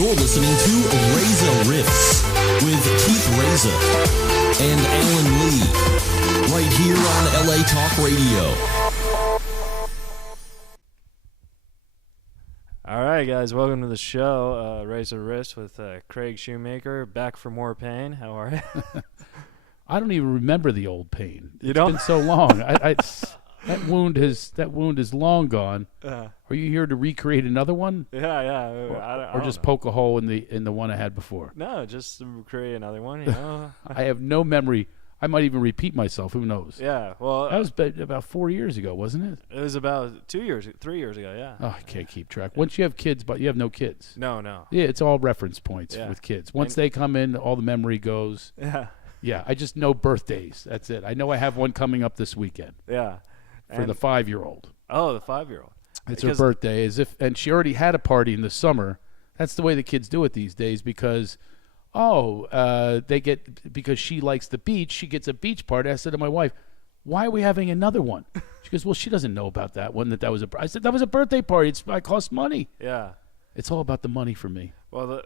You're listening to Reza Riffs with Keith Reza and Alan Lee, right here on LA Talk Radio. All right, guys, welcome to the show. Reza Riffs with Craig Shoemaker, back for more pain. How are you? I don't even remember the old pain. You It's don't? been so long. That wound is long gone. Are you here to recreate another one, Yeah. I or just don't know. poke a hole in the one I had before? No, just to create another one, you know? I have no memory. I might even repeat myself. Who knows? Yeah, well, That was about 4 years ago, wasn't it? it was about 3 years ago, yeah. Oh, I can't keep track. Once you have kids, but you have no kids. No. Yeah, it's all reference points Yeah. with kids. Once And- they come in, all the memory goes. Yeah, Yeah, I just know birthdays. That's it. I know I have one coming up this weekend yeah. for the 5-year-old. Oh, the 5-year-old. It's Because- her birthday, and she already had a party in the summer. That's the way the kids do it these days because, because she likes the beach, she gets a beach party. I said to my wife, "Why are we having another one?" She goes, "Well, she doesn't know about that one. That was a." I said, "That was a birthday party. It costs money. Yeah. It's all about the money for me." Well,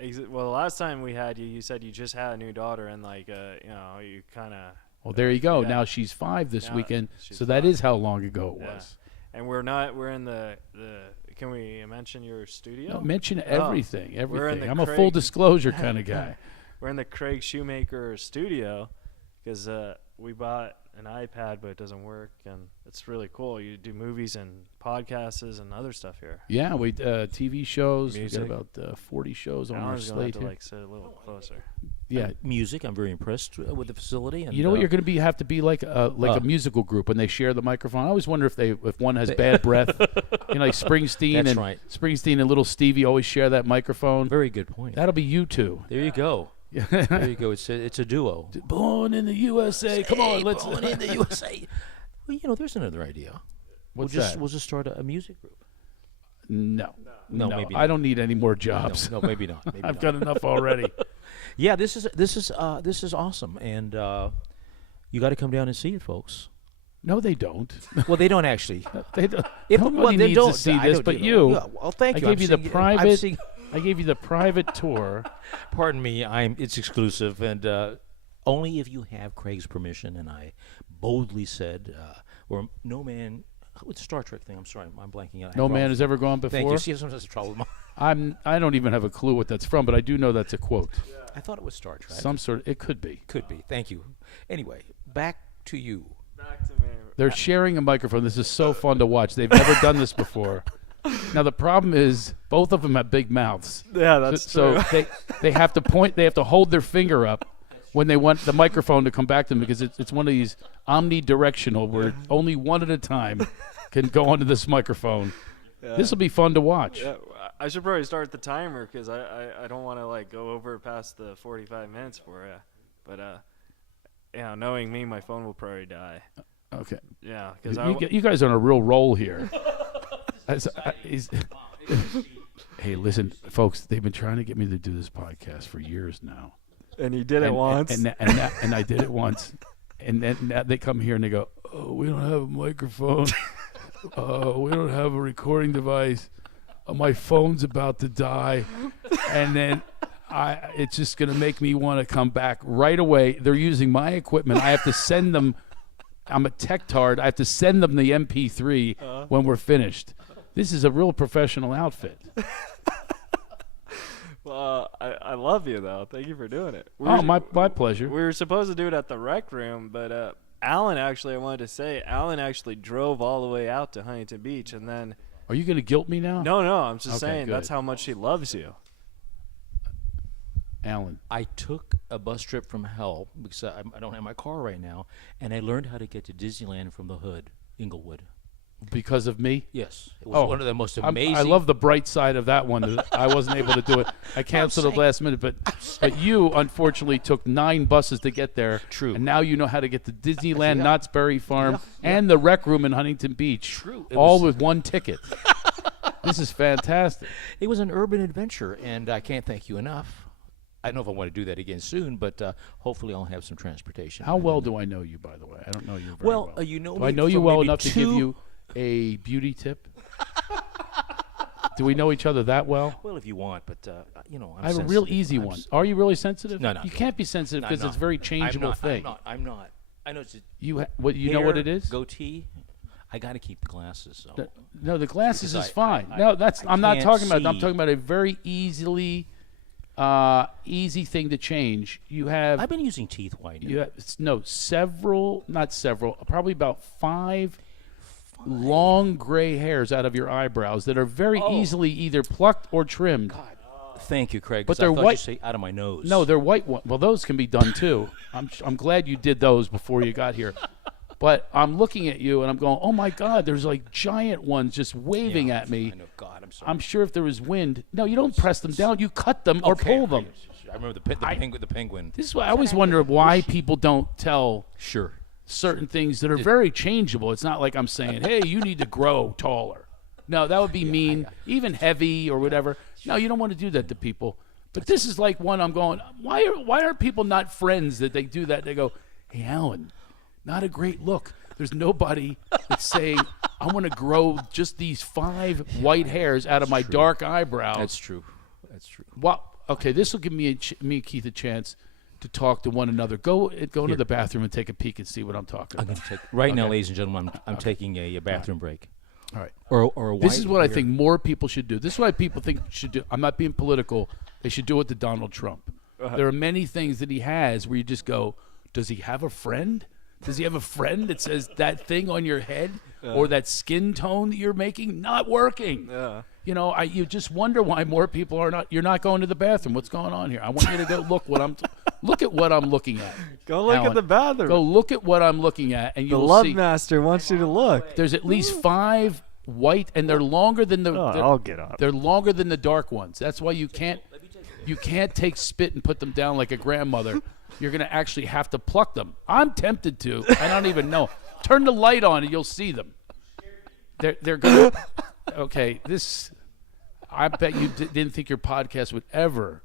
the last time we had you, you said you just had a new daughter, and you kind of. Well, there you go. Yeah. Now she's 5 this Now weekend, she's so that 5. is how long ago it Yeah. was. And we're in the. Can we mention your studio? No, mention everything. We're in the I'm a full Craig- disclosure kind of guy. We're in the Craig Shoemaker studio because we bought an iPad, but it doesn't work, and it's really cool. You do movies and podcasts and other stuff here. Yeah, we TV shows. Music. We got about 40 shows on our Alan's gonna have slate to here. sit a little closer. Yeah, Music. I'm very impressed with the facility. And, you know what you're going to have to be like a musical group when they share the microphone. I always wonder if one has bad breath. Like Springsteen That's and right. Springsteen and Little Stevie always share that microphone. Very good point. That'll be you two. There you go. There you go. It's a duo. Born in the USA. Come on, let's. Born in the USA. Well, there's another idea. What's we'll that? We'll just start a music group. No, maybe I not. don't need any more jobs. No, maybe not. Maybe I've not. got enough already. Yeah, this is awesome, and you got to come down and see it, folks. No, they don't. Well, they don't actually. They don't. If Nobody they needs don't to see I this, don't, but know. you. Yeah, well, thank I you. gave you the I'm private. seeing- I gave you the private tour. Pardon me. It's exclusive, and only if you have Craig's permission. And I boldly said, "Or no man." With the Star Trek thing, I'm sorry, I'm blanking out. No man has ever gone before. Thank you. See, sometimes there's trouble with I don't even have a clue what that's from, but I do know that's a quote. I thought it was Star Trek. Some sort of, it could be. Could be. Thank you. Anyway, back to you. Back to me. They're sharing a microphone. This is so fun to watch. They've never done this before. Now the problem is both of them have big mouths. Yeah, that's So true. they have to point. They have to hold their finger up when they want the microphone to come back to them because it's one of these omnidirectional where only one at a time can go onto this microphone. Yeah. This will be fun to watch. Yeah, I should probably start the timer because I don't want to go over past the 45 minutes for you. But knowing me, my phone will probably die. Okay. Yeah, because You guys are on a real roll here. Hey, listen, folks. They've been trying to get me to do this podcast for years now. and you did it once. And I did it once. And then now they come here and they go, "Oh, we don't have a microphone. We don't have a recording device. My phone's about to die." And then it's just going to make me want to come back right away. They're using my equipment. I have to send them. I'm a tech tard. I have to send them the MP3 when we're finished. This is a real professional outfit. Well, I love you though. Thank you for doing it. My pleasure. We were supposed to do it at the rec room, but Alan actually, I wanted to say, Alan actually drove all the way out to Huntington Beach, and then. Are you going to guilt me now? No, I'm just Okay, saying good. that's how much he loves you. Alan. I took a bus trip from hell because I don't have my car right now, and I learned how to get to Disneyland from the hood, Inglewood. Because of me? Yes, it was one of the most amazing. I love the bright side of that one. That I wasn't able to do it. I canceled it last minute, but you unfortunately took 9 buses to get there. True. And now you know how to get to Disneyland, Yeah. Knott's Berry Farm, and the rec room in Huntington Beach. True. It All was- with one ticket. This is fantastic. It was an urban adventure, and I can't thank you enough. I don't know if I want to do that again soon, but hopefully I'll have some transportation. How well do I know you, by the way? I don't know you very well. Well, you know do me I know you from well maybe enough to give 2 you a beauty tip? Do we know each other that well? Well, if you want, but I'm I have a real sensitive. easy one. Are you really sensitive? No. You can't be sensitive No, because I'm it's a not. very changeable thing. I'm not. I know it's You know what it is? Goatee. I got to keep the glasses. So. No, the glasses Because is fine. I I'm not can't talking about. I'm see. talking about a very easy thing to change. You have. I've been using teeth whitening. not several, probably about 5 long gray hairs out of your eyebrows that are very easily either plucked or trimmed. Thank you, Craig. But 'cause I they're thought white- you say out of my nose. No, they're white ones. Well, those can be done too. I'm glad you did those before you got here. But I'm looking at you and I'm going, oh my God, there's like giant ones just waving at me. I know. God, I'm sorry. I'm sure if there was wind. No, you don't press them down. You cut them or pull them. I remember the penguin. This is why I always wonder why people don't tell Sure. certain things that are very changeable. It's not like I'm saying, hey, you need to grow taller. No, that would be mean. Even heavy or whatever. No, you don't want to do that to people. But this is like one I'm going, why are people not friends that they do that? They go, hey, Alan, not a great look. There's nobody that's saying, I want to grow just these 5 white hairs out of my dark eyebrows. That's true. That's true. Well, okay, this will give me and Keith a chance to talk to one another. Go into the bathroom and take a peek and see what I'm talking I'm about. going to take right now, ladies and gentlemen. I'm taking a bathroom break. All right. Or a This is white what I hair. think more people should do. This is what people think should do. I'm not being political. They should do it to Donald Trump. There are many things that he has where you just go, does he have a friend? Does he have a friend that says that thing on your head or that skin tone that you're making not working? You know, you just wonder why more people are not. You're not going to the bathroom. What's going on here? I want you to go look at what I'm looking at. Go look Alan. at the bathroom. Go look at what I'm looking at, and the you'll see. Lovemaster wants you to look. There's at least 5 white, and they're longer than the. I'll get up. They're longer than the dark ones. That's why you can't take spit and put them down like a grandmother. You're gonna actually have to pluck them. I'm tempted to. I don't even know. Turn the light on and you'll see them. They're gonna. Okay, this. I bet you didn't think your podcast would ever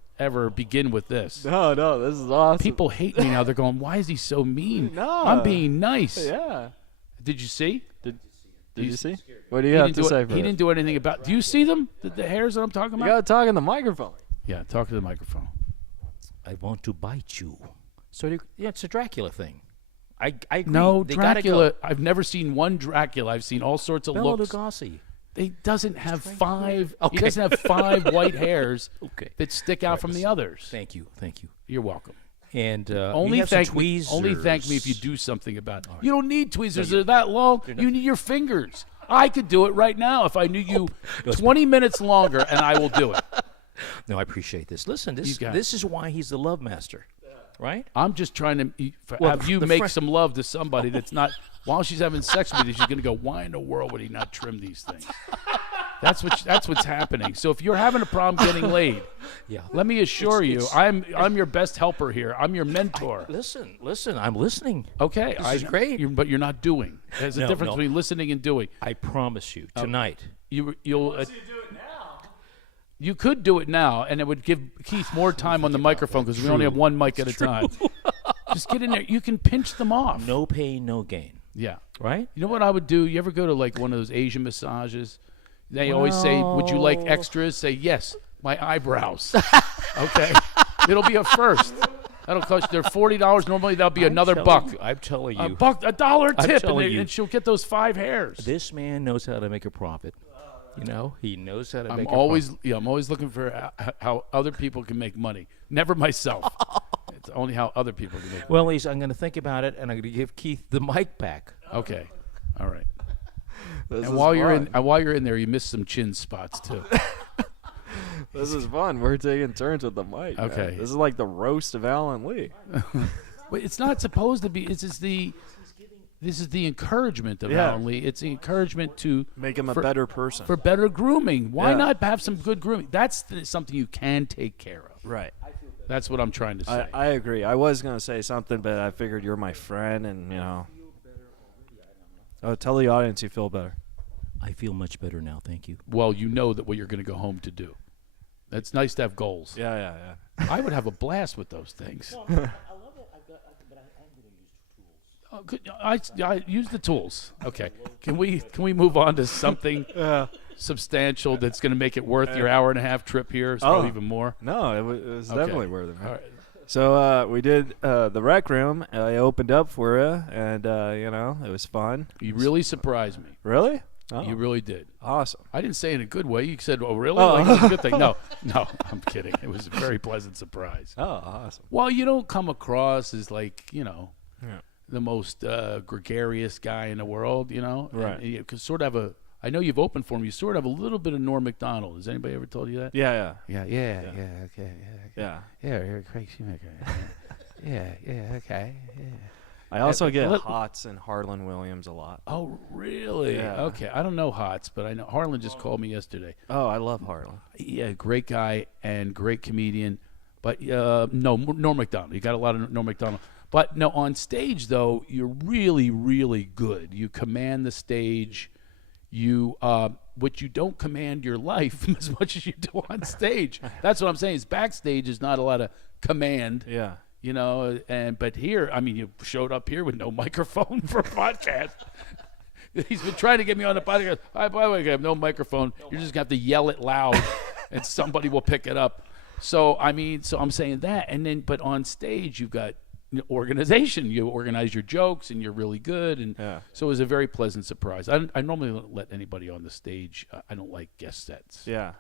begin with this. No, this is awesome. People hate me now. They're going, why is he so mean? No. I'm being nice. Yeah. Did you see? Did you see? What do you have to say for He it? didn't do anything about. Do you see them? The hairs that I'm talking You about? gotta talk in the microphone. Yeah, talk to the microphone. I want to bite you. So it's a Dracula thing. I agree. No, They gotta Dracula. go. I've never seen one Dracula. I've seen all sorts of Bela looks. Lugosi. He doesn't have 5. Okay. He doesn't have 5 white hairs Okay. that stick out from the others. Thank you. You're welcome. And Only you have some thank me. Only thank me if you tweezers. do something about it. You don't need tweezers. They're that long. You need your fingers. I could do it right now if I knew you 20 minutes longer, and I will do it. No, I appreciate this. Listen, got it. this is why he's the love master, right? I'm just trying to have you make some love to somebody that's not. While she's having sex with you, she's going to go, why in the world would he not trim these things? That's what's happening. So if you're having a problem getting laid, let me assure you, I'm your best helper here. I'm your mentor. Listen, I'm listening. Okay, This is great. But you're not doing. There's a difference between listening and doing. I promise you, tonight. You'll. You could do it now, and it would give Keith more time on the microphone because we only have one mic at a time. Just get in there. You can pinch them off. No pain, no gain. Yeah. Right? You know what I would do? You ever go to like one of those Asian massages? They always say, would you like extras? Say, yes, my eyebrows. Okay. It'll be a first. That'll cost you. They're $40. Normally, that'll be another buck. I'm telling you. $1 tip, telling you. and she'll get those 5 hairs. This man knows how to make a profit. You know, he knows how to I'm make always, a profit. I'm always looking for how other people can make money. Never myself. It's only how other people can make money. Well, Lise, I'm going to think about it, and I'm going to give Keith the mic back. Okay. All right. This And is while fun. you're in there, you missed some chin spots too. This is fun. We're taking turns with the mic. man. Okay. This is like the roast of Alan Lee. But it's not supposed to be. This is the encouragement of Alan Lee. It's the encouragement to Make him a better person. for better grooming. Why Yeah. not have some good grooming? That's something you can take care of. Right. That's what I'm trying to say. I agree. I was going to say something, but I figured you're my friend, and, you know. Oh, tell the audience you feel better. I feel much better now, thank you. Well, you know that what you're going to go home to do. It's nice to have goals. Yeah. I would have a blast with those things. I love it, but I'm going to use tools. I use the tools. Okay. Can we move on to something substantial that's going to make it worth your hour-and-a-half trip here? It's probably even more. No, it was Okay. definitely worth it. All right. So we did the rec room. I opened up for you, and it was fun. You really surprised me. Really? Oh, You really did. awesome. I didn't say it in a good way. You said, "Oh, really?" Oh. Like it was a good thing. No, I'm kidding. It was a very pleasant surprise. Oh, awesome. Well, you don't come across as like, Yeah. the most gregarious guy in the world, Right. And you can sort of have I know you've opened for him. You sort of have a little bit of Norm Macdonald. Has anybody ever told you that? Yeah. Okay. Yeah. Yeah, you're Craig Shoemaker. yeah, okay. Yeah. I also get let- Hots and Harlan Williams a lot. Oh, really? Yeah. Okay. I don't know Hots, but I know Harlan just called me yesterday. Oh, I love Harlan. Yeah, great guy and great comedian. But no, Norm Macdonald. You got a lot of Norm Macdonald. But no, on stage though, you're really, really good. You command the stage. But you don't command your life as much as you do on stage. That's what I'm saying. Is backstage is not a lot of command. Yeah. But here, I mean, you showed up here with no microphone for a podcast. He's been trying to get me on the podcast. By the way, I have no microphone. You're just gonna have to yell it loud, and somebody will pick it up. So I'm saying that, but on stage you've got organization. You organize your jokes, and you're really good. And so it was a very pleasant surprise. I normally don't let anybody on the stage. I don't like guest sets. Yeah.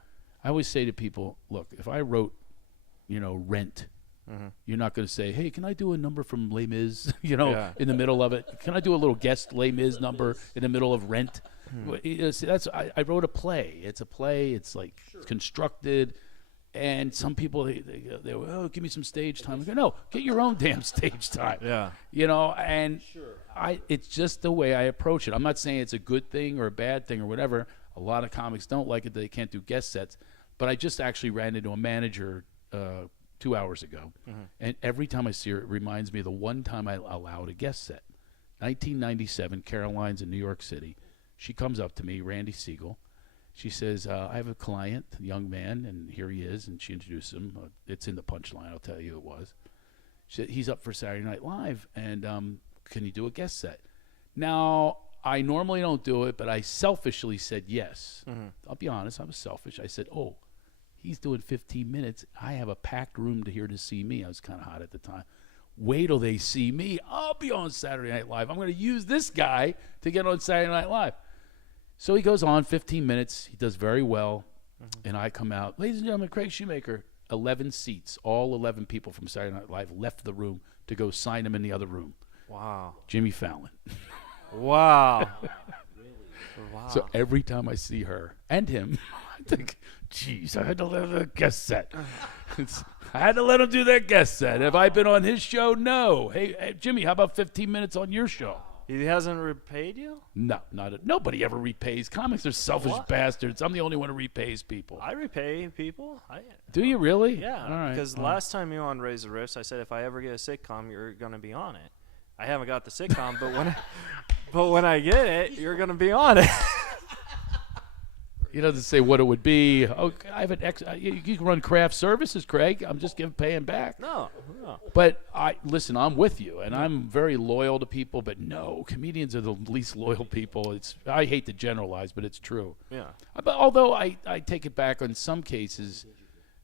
I always say to people, look, if I wrote, Rent. Mm-hmm. You're not going to say, hey, can I do a number from Les Mis, Yeah. in the middle of it? Can I do a little guest Les Mis number in the middle of Rent? I wrote a play. It's a play. It's like constructed. And some people, they oh, give me some stage time. I go, no, get your own damn stage time. Yeah. It's just the way I approach it. I'm not saying it's a good thing or a bad thing or whatever. A lot of comics don't like it. They can't do guest sets. But I just actually ran into a manager 2 hours ago, and every time I see her, it reminds me of the one time I allowed a guest set. 1997, Caroline's in New York City. She comes up to me, Randy Siegel. She says, I have a client, a young man, and here he is, and she introduced him. It's in the punchline, I'll tell you it was. She said, he's up for Saturday Night Live, and can you do a guest set? Now, I normally don't do it, but I selfishly said yes. I'll be honest, I was selfish. I said, he's doing 15 minutes. I have a packed room to see me. I was kind of hot at the time. Wait till they see me. I'll be on Saturday Night Live. I'm going to use this guy to get on Saturday Night Live. So he goes on 15 minutes. He does very well. And I come out. Ladies and gentlemen, Craig Shoemaker. 11 seats. All 11 people from Saturday Night Live left the room to go sign him in the other room. Wow. Jimmy Fallon. Wow. Wow. So every time I see her and him, I think, geez, I had to let him guest set. I had to let him do that guest set. Have I been on his show? No. Hey, Jimmy, how about 15 minutes on your show? He hasn't repaid you? No, nobody ever repays. Comics are selfish What? bastards. I'm the only one who repays people. I repay people. Do you really? Yeah. All right. Because last time you were on Reza Riffs, I said if I ever get a sitcom, you're going to be on it. I haven't got the sitcom, but when I get it, you're going to be on it. He doesn't say what it would be. Oh, I have an you can run craft services, Craig. I'm just paying back. No. But listen, I'm with you, and I'm very loyal to people. But no, comedians are the least loyal people. I hate to generalize, but it's true. Yeah. But although I take it back, on some cases,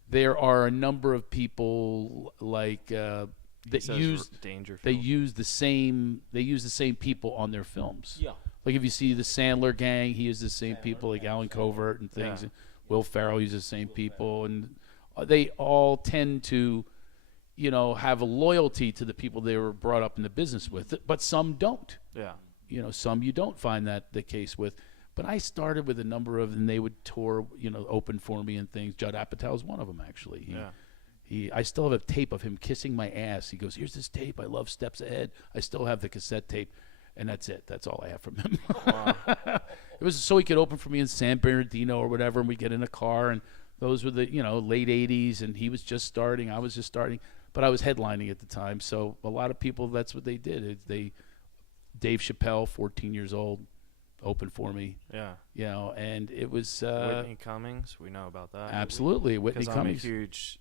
there are a number of people like that use the same people on their films. Yeah. Like if you see the Sandler gang, he uses the same people, like Alan Covert and things. Yeah. And Will Ferrell uses the same people, and they all tend to, have a loyalty to the people they were brought up in the business with. But some don't. Yeah. Some you don't find that the case with. But I started with a number of, and they would tour, open for me and things. Judd Apatow is one of them, actually. I still have a tape of him kissing my ass. He goes, "Here's this tape. I love Steps Ahead." I still have the cassette tape. And that's it. That's all I have from him. Wow. It was so he could open for me in San Bernardino or whatever, and we get in a car, and those were the late 80s, and he was just starting. I was just starting. But I was headlining at the time. So a lot of people, that's what they did. Dave Chappelle, 14 years old, opened for me. Yeah. And it was Whitney Cummings, we know about that. Absolutely. Whitney Cummings. She's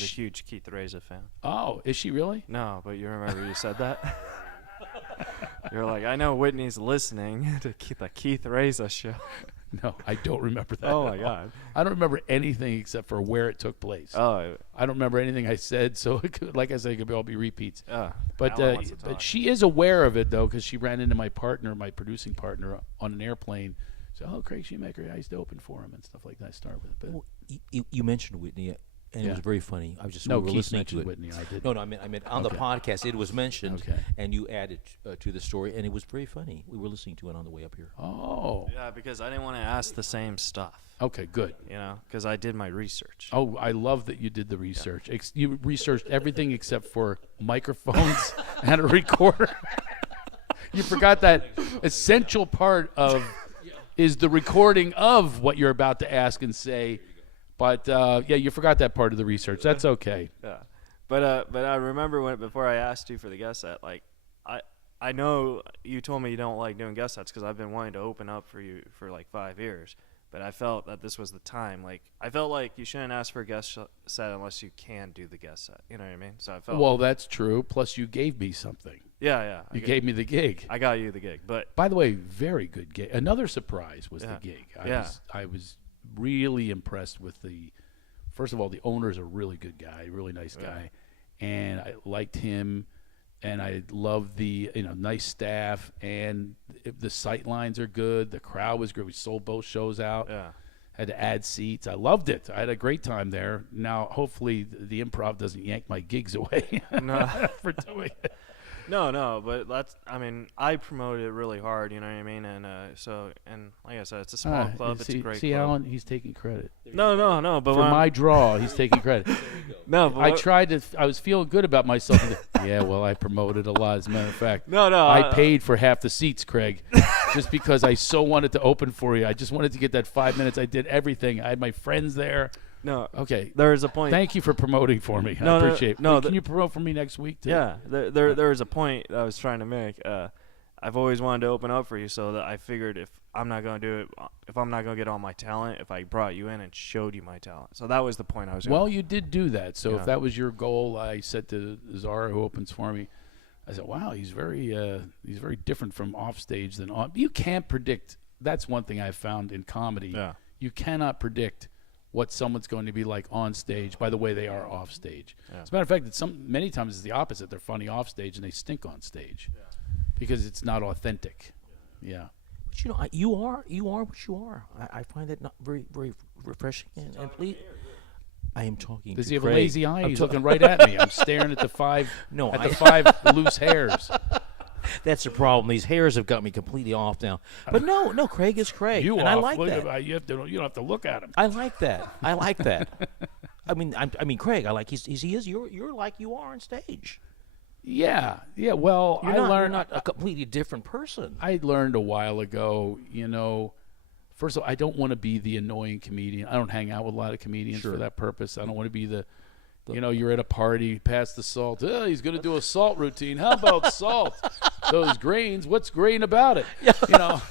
a huge Keith Reza fan. Oh, is she really? No, but you remember you said that? You're like, I know Whitney's listening to the Keith Reza show. No, I don't remember that. Oh at my all. God. I don't remember anything except for where it took place. Oh. I don't remember anything I said, so it could, like I said, it could all be repeats. But Alan wants to talk. but she is aware of it though, because she ran into my partner, my producing partner, on an airplane. So, oh, Craig Shoemaker, I used to open for him and stuff like that. I started with. But Well, you mentioned Whitney, and it Yeah. was very funny. I was just no, we were Keith listening to mentioned it. Whitney. I did. No, I meant on the Okay. podcast it was mentioned, Okay. and you added to the story, and it was very funny. We were listening to it on the way up here. Oh, Yeah, because I didn't want to ask the same stuff, okay, good. because I did my research. Oh, I love that you did the research. You researched everything except for microphones and a recorder. You forgot that essential part of is the recording of what you're about to ask and say. But yeah, you forgot that part of the research. That's okay. Yeah, but I remember before I asked you for the guest set, like I know you told me you don't like doing guest sets because I've been wanting to open up for you for like 5 years, but I felt that this was the time. Like I felt like you shouldn't ask for a guest set unless you can do the guest set. You know what I mean? So I felt Well, that's true. Plus, you gave me something. yeah. You gave me the gig. I got you the gig, but By the way, very good gig. Another surprise was Yeah. the gig. Yeah. I was really impressed with the. First of all, the owner's a really good guy, really nice guy, and I liked him, and I loved the nice staff, and the sight lines are good. The crowd was good. We sold both shows out. yeah. Had to add seats. I loved it. I had a great time there. Now, hopefully, the improv doesn't yank my gigs away No. for doing it. No, but I promoted it really hard, you know what I mean? And and like I said, it's a small club, it's a great see, club. Alan, he's taking credit. No, but For when my draw, he's taking credit. no, but I what- tried to. I was feeling good about myself. Yeah, well, I promoted a lot. As a matter of fact, No, I paid for half the seats, Craig, just because I so wanted to open for you. I just wanted to get that 5 minutes. I did everything. I had my friends there. No, Okay, there is a point. thank you for promoting for me. I No, appreciate it. no, Can you promote for me next week too? Yeah, there is a point I was trying to make. I've always wanted to open up for you, so that I figured if I'm not going to do it, if I'm not going to get all my talent, if I brought you in and showed you my talent. So that was the point I was. Well, you did do that. So Yeah. if that was your goal, I said to Zara, who opens for me, I said, "Wow, he's very different from offstage than on." You can't predict. That's one thing I've found in comedy. Yeah. You cannot predict what someone's going to be like on stage by the way they are off stage. Yeah. As a matter of fact, many times it's the opposite. They're funny off stage and they stink on stage because it's not authentic. Yeah. But you are what you are. I find that not very very refreshing and please. I am talking. Does to he have a Craig. lazy eye? I'm He's ta- looking right at me. I'm staring at the five loose hairs. That's the problem. These hairs have got me completely off now. But no, Craig is Craig, You and off. I like Look that. at- you don't have to look at him. I like that. I like that. I mean, Craig. I like he is. You're like you are on stage. Yeah. Well, You're I not, learned. You're not a completely different person. I learned a while ago. First of all, I don't want to be the annoying comedian. I don't hang out with a lot of comedians Sure. for that purpose. I don't want to be the you're at a party, pass the salt. Oh, he's going to do a salt routine. How about salt? Those grains. What's grain about it?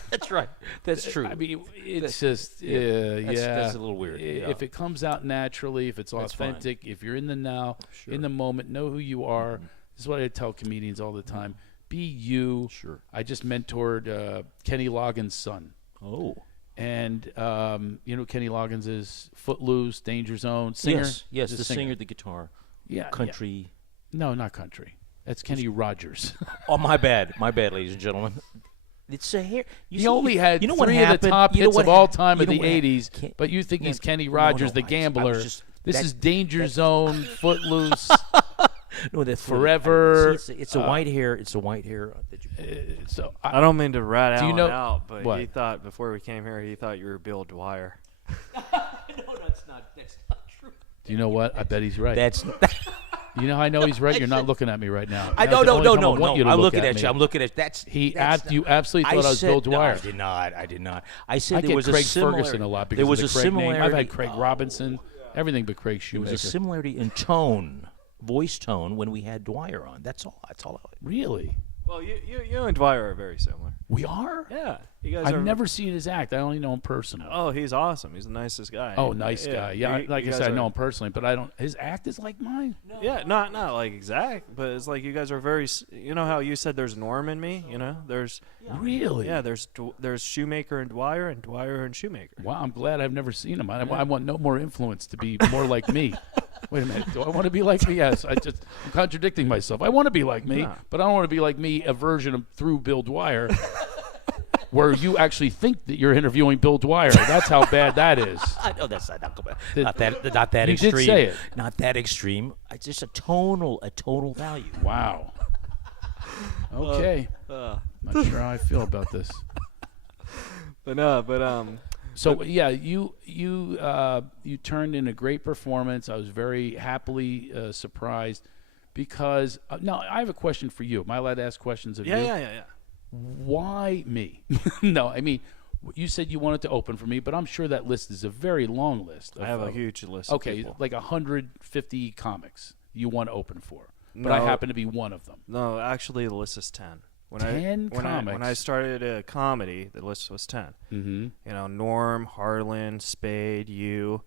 That's right. That's true. I mean, it's That's- just That's a little weird. If it comes out naturally, if it's That's fine. authentic, if you're in the now, Sure. in the moment, know who you are. This is what I tell comedians all the time. Be you. Sure. I just mentored Kenny Loggins' son. Oh. And you know who Kenny Loggins is? Footloose, Danger Zone, singer. Yes, He's a the singer, the guitar, Yeah. country. Yeah. No, not country. That's Kenny Rogers. Oh, my bad, ladies and gentlemen. It's a hair. He only had you know what three of the happened? top You know hits what of all hap- time you of know the what hap- 80s, Can't- but you think he's no, Kenny no, Rogers, the I was gambler. just- This that- is Danger that- Zone, Footloose. No, that's Forever, It's a white hair. It's a white hair that you. So I don't mean to rat Do you Alan know- out, but what? he thought before we came here, he thought you were Bill Dwyer. No, that's not true. do you know what? I bet he's right. That's. You know how I know he's right? You're not looking at me right now. I That's the no. only time I want you to I'm look looking at me. you. I'm looking at that's. You absolutely thought I was said, Bill Dwyer. No, I did not. I said I there get was Craig a similarity. Ferguson a lot because there was of a the Craig name. similarity. I've had Craig Robinson, everything but Craig There Shoemaker. was a similarity in tone, voice tone, when we had Dwyer on. That's all. Really? Well, you and Dwyer are very similar. We are? Yeah, you guys. I've never seen his act. I only know him personally. Oh, he's awesome. He's the nicest guy. Oh, nice guy. Yeah, like I said, I know him personally, but I don't. His act is like mine. No. Yeah, not like exact, but it's like you guys are very. You know how you said there's Norm in me. You know, there's. Really? Yeah, there's Shoemaker and Dwyer and Shoemaker. Wow, I'm glad I've never seen him. I want no more influence to be more like me. Wait a minute. Do I want to be like me? Yes. I'm contradicting myself. I want to be like me, but I don't want to be like me, a version of through Bill Dwyer, where you actually think that you're interviewing Bill Dwyer. That's how bad that is. I know that's not that you extreme. Did say it. Not that extreme. It's just a tonal value. Wow. Okay. Not sure how I feel about this. So yeah, you turned in a great performance. I was very happily surprised because now I have a question for you. Am I allowed to ask questions of you? Yeah. Why me? No, I mean, you said you wanted to open for me, but I'm sure that list is a very long list. I have a huge list. Okay, of people. like 150 comics you want to open for, but No. I happen to be one of them. No, actually, the list is 10. When 10 comics. When I started a comedy, the list was 10. Mm-hmm. You know, Norm, Harlan, Spade, you,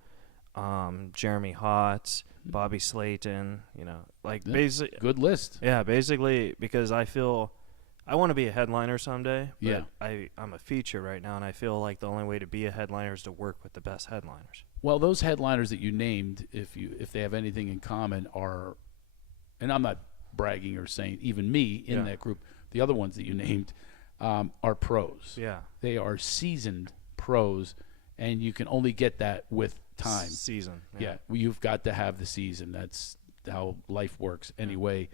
Jeremy Hotz, Bobby Slayton. You know, like basically. Good list. Yeah, basically because I feel I want to be a headliner someday. But Yeah. I'm a feature right now, and I feel like the only way to be a headliner is to work with the best headliners. Well, those headliners that you named, if they have anything in common, are, and I'm not bragging or saying even me in that group. The other ones that you named are pros. Yeah. They are seasoned pros, and you can only get that with time. Season. Yeah. Well, you've got to have the season. That's how life works anyway.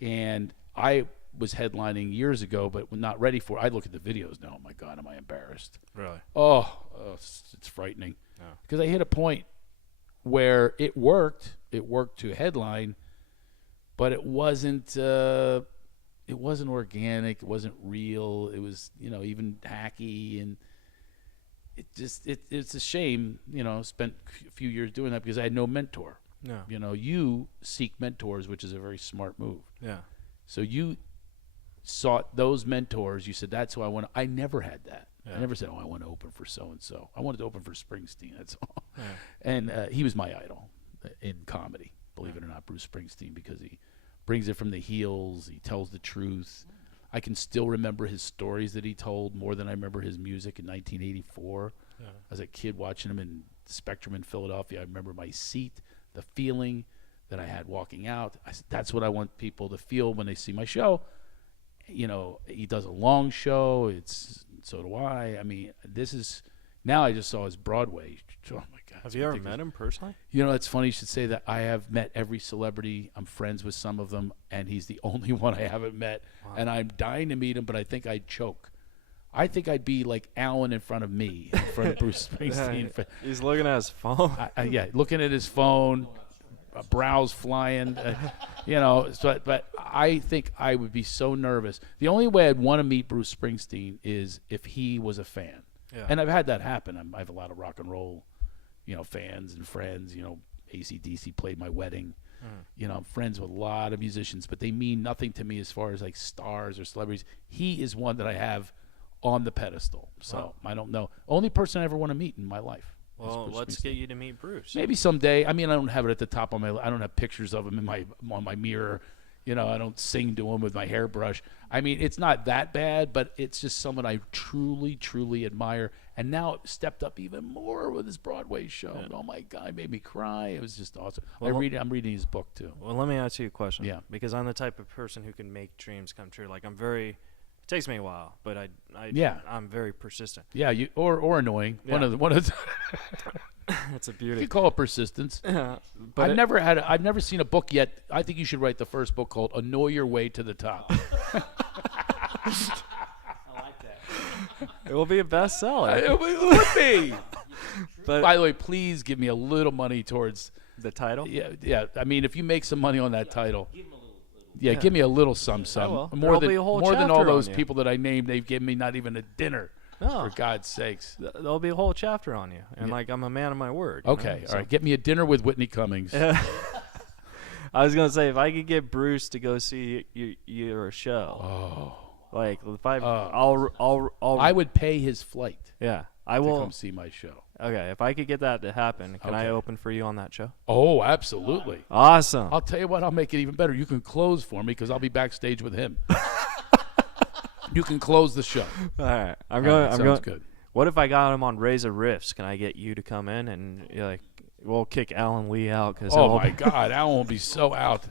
And I was headlining years ago, but not ready for it. I look at the videos now. Oh, my God, am I embarrassed? Really? Oh, it's frightening. Because I hit a point where it worked. It worked to headline, but it wasn't organic. It wasn't real. It was, even hacky, and it's a shame. Spent a few years doing that because I had no mentor. Yeah. You seek mentors, which is a very smart move. Yeah. So you sought those mentors. You said, that's who I want. I never had that. Yeah. I never said, I want to open for so-and-so. I wanted to open for Springsteen. That's all. Yeah. And he was my idol in comedy, believe it or not, Bruce Springsteen, because he brings it from the heels. He tells the truth. I can still remember his stories that he told more than I remember his music in 1984. Yeah. As a kid watching him in Spectrum in Philadelphia, I remember my seat, the feeling that I had walking out. I said, that's what I want people to feel when they see my show. He does a long show. So do I. I mean, this is, now I just saw his Broadway. Oh, my God. Have you ever met him personally? It's funny you should say that. I have met every celebrity. I'm friends with some of them, and he's the only one I haven't met. Wow. And I'm dying to meet him, but I think I'd choke. I think I'd be like Alan in front of me, in front of Bruce Springsteen. He's looking at his phone. Looking at his phone, brows flying, but I think I would be so nervous. The only way I'd want to meet Bruce Springsteen is if he was a fan. Yeah. And I've had that happen. I have a lot of rock and roll, fans and friends. AC/DC played my wedding. I'm friends with a lot of musicians, but they mean nothing to me as far as like stars or celebrities. He is one that I have on the pedestal. So wow. I don't know. Only person I ever want to meet in my life. Well, let's get you to meet Bruce. Maybe someday. I mean, I don't have it at the top of my. I don't have pictures of him on my mirror. I don't sing to him with my hairbrush. I mean, it's not that bad, but it's just someone I truly, truly admire. And now it stepped up even more with his Broadway show. Yeah. Oh my God, it made me cry. It was just awesome. Well, I'm reading his book too. Well, let me ask you a question. Yeah. Because I'm the type of person who can make dreams come true. Like it takes me a while, but I'm very persistent. Yeah, or annoying. Yeah. One of the It's a beauty. You could call it persistence. Yeah, but I've never seen a book yet. I think you should write the first book called "Annoy Your Way to the Top." I like that. It will be a bestseller. It would be. But by the way, please give me a little money towards the title. Yeah. I mean, if you make some money on that title. Yeah, give me a little sum. More than all those people that I named. They've given me not even a dinner. For God's sakes. There'll be a whole chapter on you. And I'm a man of my word. Okay, all right. Get me a dinner with Whitney Cummings. I was gonna say if I could get Bruce to go see your show, like if I would pay his flight. Yeah, I to will come see my show. Okay, if I could get that to happen, can I open for you on that show? Oh, absolutely. Awesome. I'll tell you what, I'll make it even better. You can close for me because I'll be backstage with him. You can close the show. All right, Sounds good. What if I got him on Reza Riffs? Can I get you to come in and we'll kick Alan Lee out? Oh my God, Alan will be so out.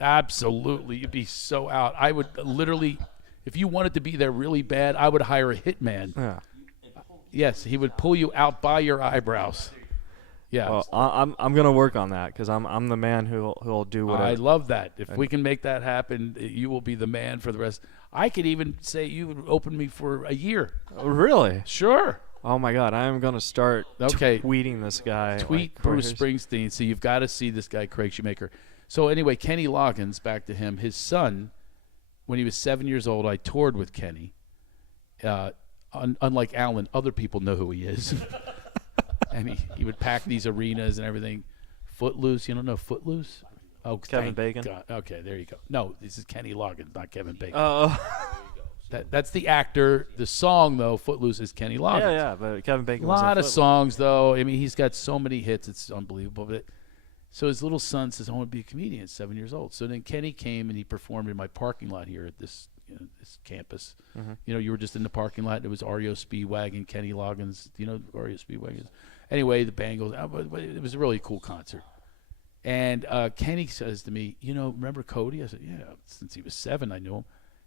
Absolutely, you'd be so out. I would literally, if you wanted to be there really bad, I would hire a hitman. Yeah. Yes, he would pull you out by your eyebrows. Yeah. Well, I'm gonna work on that because I'm the man who'll do whatever. I love that. If we can make that happen, you will be the man for the rest. I could even say you would open me for a year. Oh, really? Sure. Oh my God, I am gonna start tweeting this guy. Tweet Bruce Springsteen. So you've got to see this guy, Craig Shoemaker. So anyway, Kenny Loggins, back to him. His son, when he was 7 years old, I toured with Kenny. Unlike Alan, other people know who he is. And he would pack these arenas and everything. Footloose, you don't know Footloose? Oh, Kevin Bacon. God. Okay, there you go. No, this is Kenny Loggins, not Kevin Bacon. Oh. That's the actor. The song, though, Footloose, is Kenny Loggins. Yeah, but Kevin Bacon. A lot of songs, though. I mean, he's got so many hits. It's unbelievable. But so his little son says, I want to be a comedian at 7 years old. So then Kenny came and he performed in my parking lot here at this campus. Mm-hmm. You were just in the parking lot. It was REO Speedwagon, Kenny Loggins. Do you know REO Speedwagon? Anyway, the band goes, it was a really cool concert. And Kenny says to me, remember Cody? I said, yeah, since he was 7, I knew him.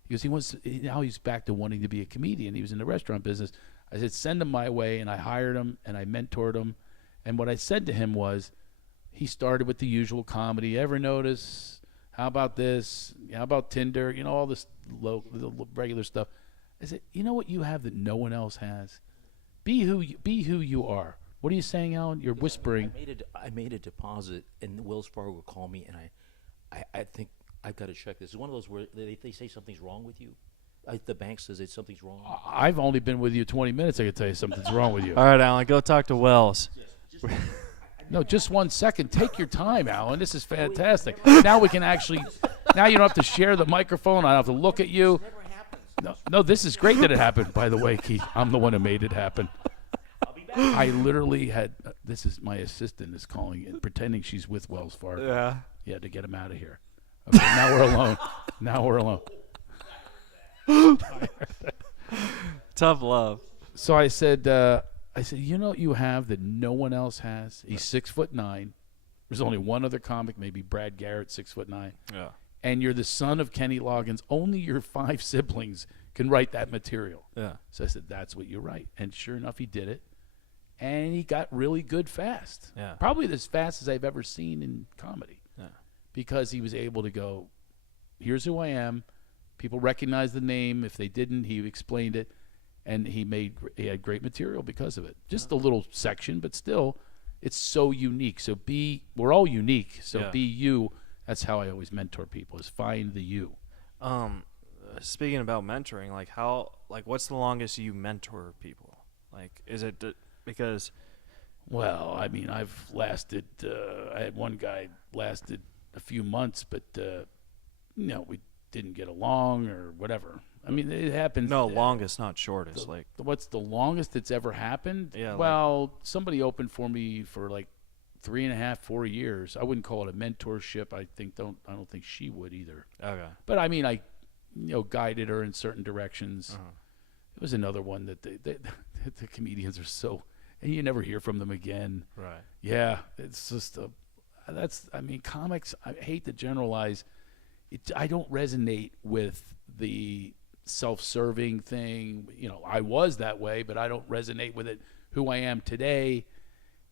He goes, now he's back to wanting to be a comedian. He was in the restaurant business. I said, send him my way, and I hired him, and I mentored him. And what I said to him was, he started with the usual comedy. Ever notice? How about this? How about Tinder? All this the regular stuff. I said, you know what you have that no one else has? Be who you are. What are you saying, Alan? You're whispering. I made a deposit, and Wells Fargo called me, and I think I've got to check this. It's one of those where they say something's wrong with you. The bank says something's wrong. I've only been with you 20 minutes. I can tell you something's wrong with you. All right, Alan, go talk to Wells. No, just 1 second. Take your time, Alan. This is fantastic. Now we can actually. Now you don't have to share the microphone. I don't have to look at you. No, this is great that it happened. By the way, Keith, I'm the one who made it happen. I literally had. This is my assistant is calling and pretending she's with Wells Fargo. Yeah. Yeah, to get him out of here. Okay, now we're alone. Tough love. So I said, you know what you have that no one else has? He's 6'9". There's only one other comic, maybe Brad Garrett, 6'9". Yeah. And you're the son of Kenny Loggins. Only your 5 siblings can write that material. Yeah. So I said, that's what you write. And sure enough, he did it. And he got really good fast. Yeah. Probably as fast as I've ever seen in comedy. Yeah. Because he was able to go, here's who I am. People recognize the name. If they didn't, he explained it. And he had great material because of it. Just a little section, but still, it's so unique. So we're all unique. So be you. That's how I always mentor people, is find the you. Speaking about mentoring, what's the longest you mentor people? Is it because? Well, I mean, I've lasted. I had one guy lasted a few months, but we didn't get along or whatever. I mean, it happens. No, longest, not shortest. What's the longest that's ever happened? Yeah. Well, somebody opened for me for 3.5, 4 years. I wouldn't call it a mentorship. I don't think she would either. Okay. But I mean, I guided her in certain directions. Uh-huh. It was another one that the comedians are so, and you never hear from them again. Right. Yeah, it's just comics. I hate to generalize. I don't resonate with the self-serving thing. I was that way, but I don't resonate with it. Who I am today.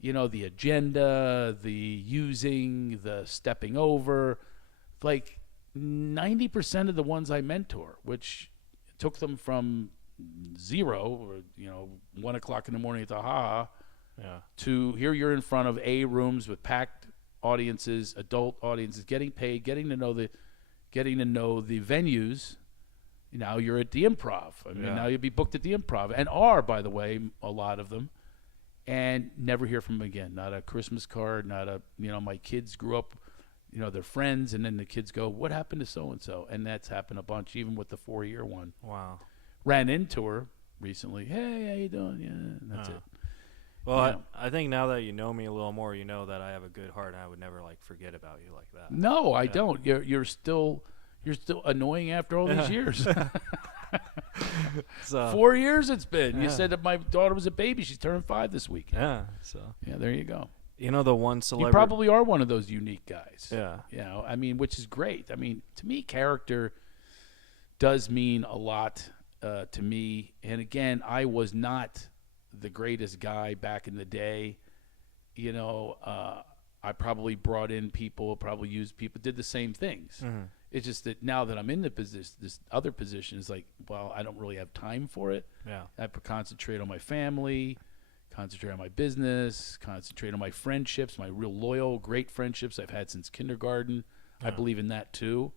The agenda, the using, the stepping over. 90% of the ones I mentor, which took them from 0 or 1 o'clock in the morning at the to here you're in front of rooms with packed audiences, adult audiences, getting paid, getting to know the venues. Now you're at the Improv. Now you'll be booked at the Improv, and are, by the way, a lot of them. and never hear from him again. Not a Christmas card, not a, my kids grew up, they're friends, and then the kids go, what happened to so-and-so? And that's happened a bunch, even with the 4-year one. Wow. Ran into her recently. Hey, how you doing? Yeah, and that's it. Well, I think now that you know me a little more, you know that I have a good heart, and I would never forget about you like that. No, I don't. You're still annoying after all these years. So, 4 years it's been. Yeah. You said that my daughter was a baby. She's turned 5 this week. yeah. So Yeah, there you go. the one celebrity. You probably are one of those unique guys. Yeah. Which is great. To me, character does mean a lot to me. And again, I was not the greatest guy back in the day. I probably brought in people, probably used people, did the same things. Mm-hmm. It's just that now that I'm in the position, this other position is I don't really have time for it. Yeah. I have to concentrate on my family, concentrate on my business, concentrate on my friendships, my real loyal, great friendships I've had since kindergarten. I believe in that too,